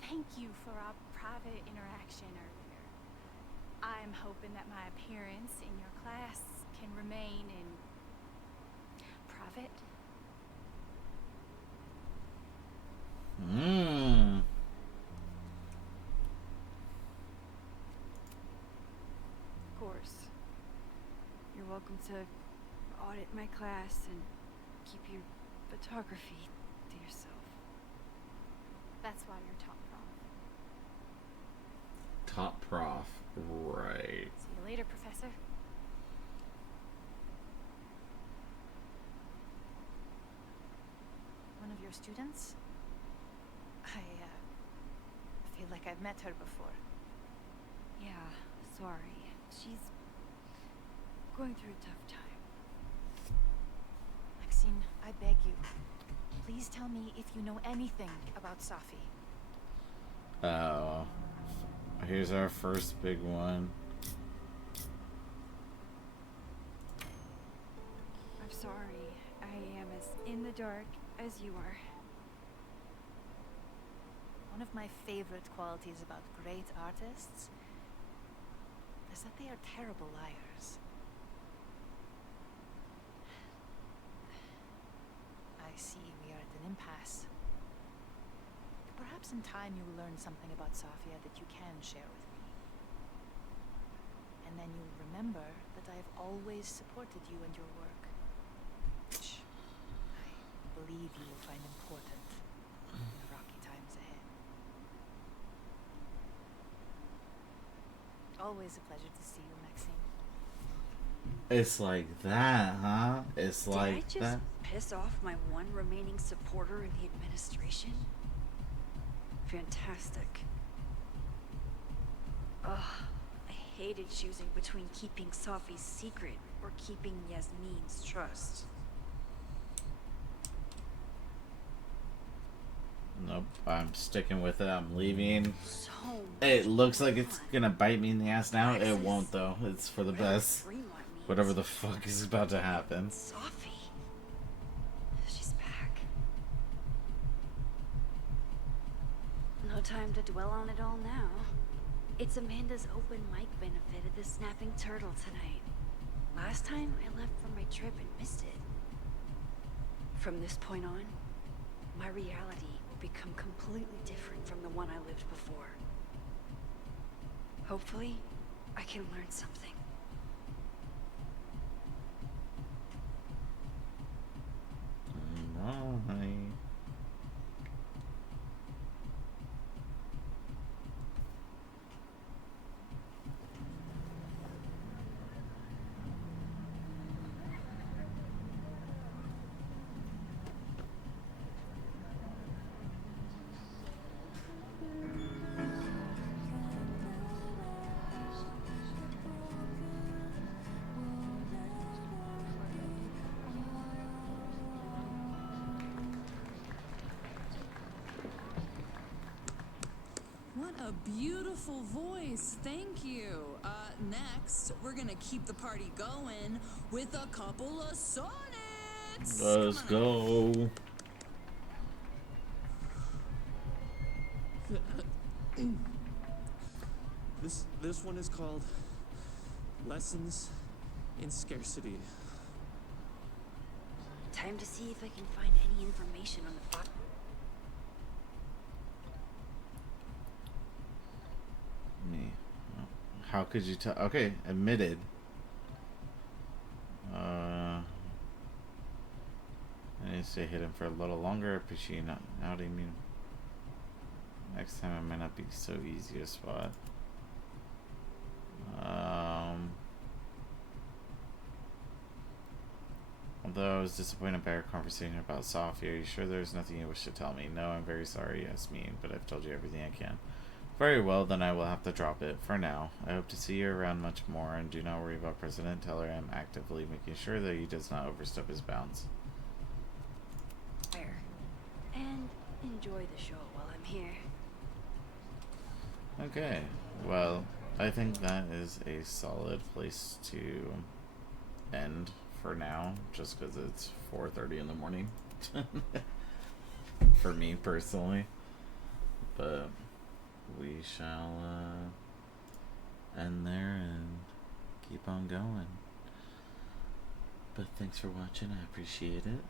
thank you for our private interaction earlier. I'm hoping that my appearance in your class can remain in private. Mmm. Of course. You're welcome to audit my class and keep your photography to yourself. That's why you're top prof. Top prof. Right. See you later, Professor. One of your students? I feel like I've met her before. Yeah, sorry. She's going through a tough time. Maxine, I beg you. Please tell me if you know anything about Safi. Oh. Here's our first big one. I'm sorry. I am as in the dark as you are. One of my favorite qualities about great artists is that they are terrible liars. I see we are at an impasse. Perhaps in time you will learn something about Safia that you can share with me. And then you'll remember that I have always supported you and your work, which I believe you will find important in the rocky times ahead. Always a pleasure to see you, Maxine. It's like that, huh? It's like Did I just that. piss off my one remaining supporter in the administration? Fantastic. Ugh, I hated choosing between keeping Safi's secret or keeping Yasmin's trust. Nope, I'm sticking with it. I'm leaving. So It looks like it's gonna bite me in the ass now. It won't though. It's for the best. Whatever the fuck is about to happen. Safi. She's back. No time to dwell on it all now. It's Amanda's open mic benefit at the Snapping Turtle tonight. Last time I left for my trip and missed it. From this point on, my reality will become completely different from the one I lived before. Hopefully, I can learn something. Alright. What a beautiful voice. Thank you. Next, we're gonna keep the party going with a couple of sonnets. Let's go. This one is called Lessons in Scarcity. Time to see if I can find any information on the fox. Me. How could you tell? Okay, admitted. I need to stay hidden for a little longer. Appreciate not outing me. Next time it might not be so easy a spot. Although I was disappointed by our conversation about Sophie, are you sure there's nothing you wish to tell me? No, I'm very sorry, Yasmin, but I've told you everything I can. Very well, then I will have to drop it for now. I hope to see you around much more, and do not worry about President. Tell her I'm actively making sure that he does not overstep his bounds. There. And enjoy the show while I'm here. Okay, well, I think that is a solid place to end for now, just because it's 4:30 in the morning. For me, personally. But we shall end there and keep on going. But thanks for watching. I appreciate it.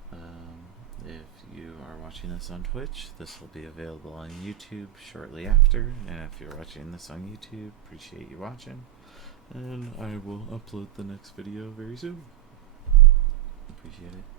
If you are watching this on Twitch, this will be available on YouTube shortly after. And if you're watching this on YouTube, appreciate you watching. And I will upload the next video very soon. Appreciate it.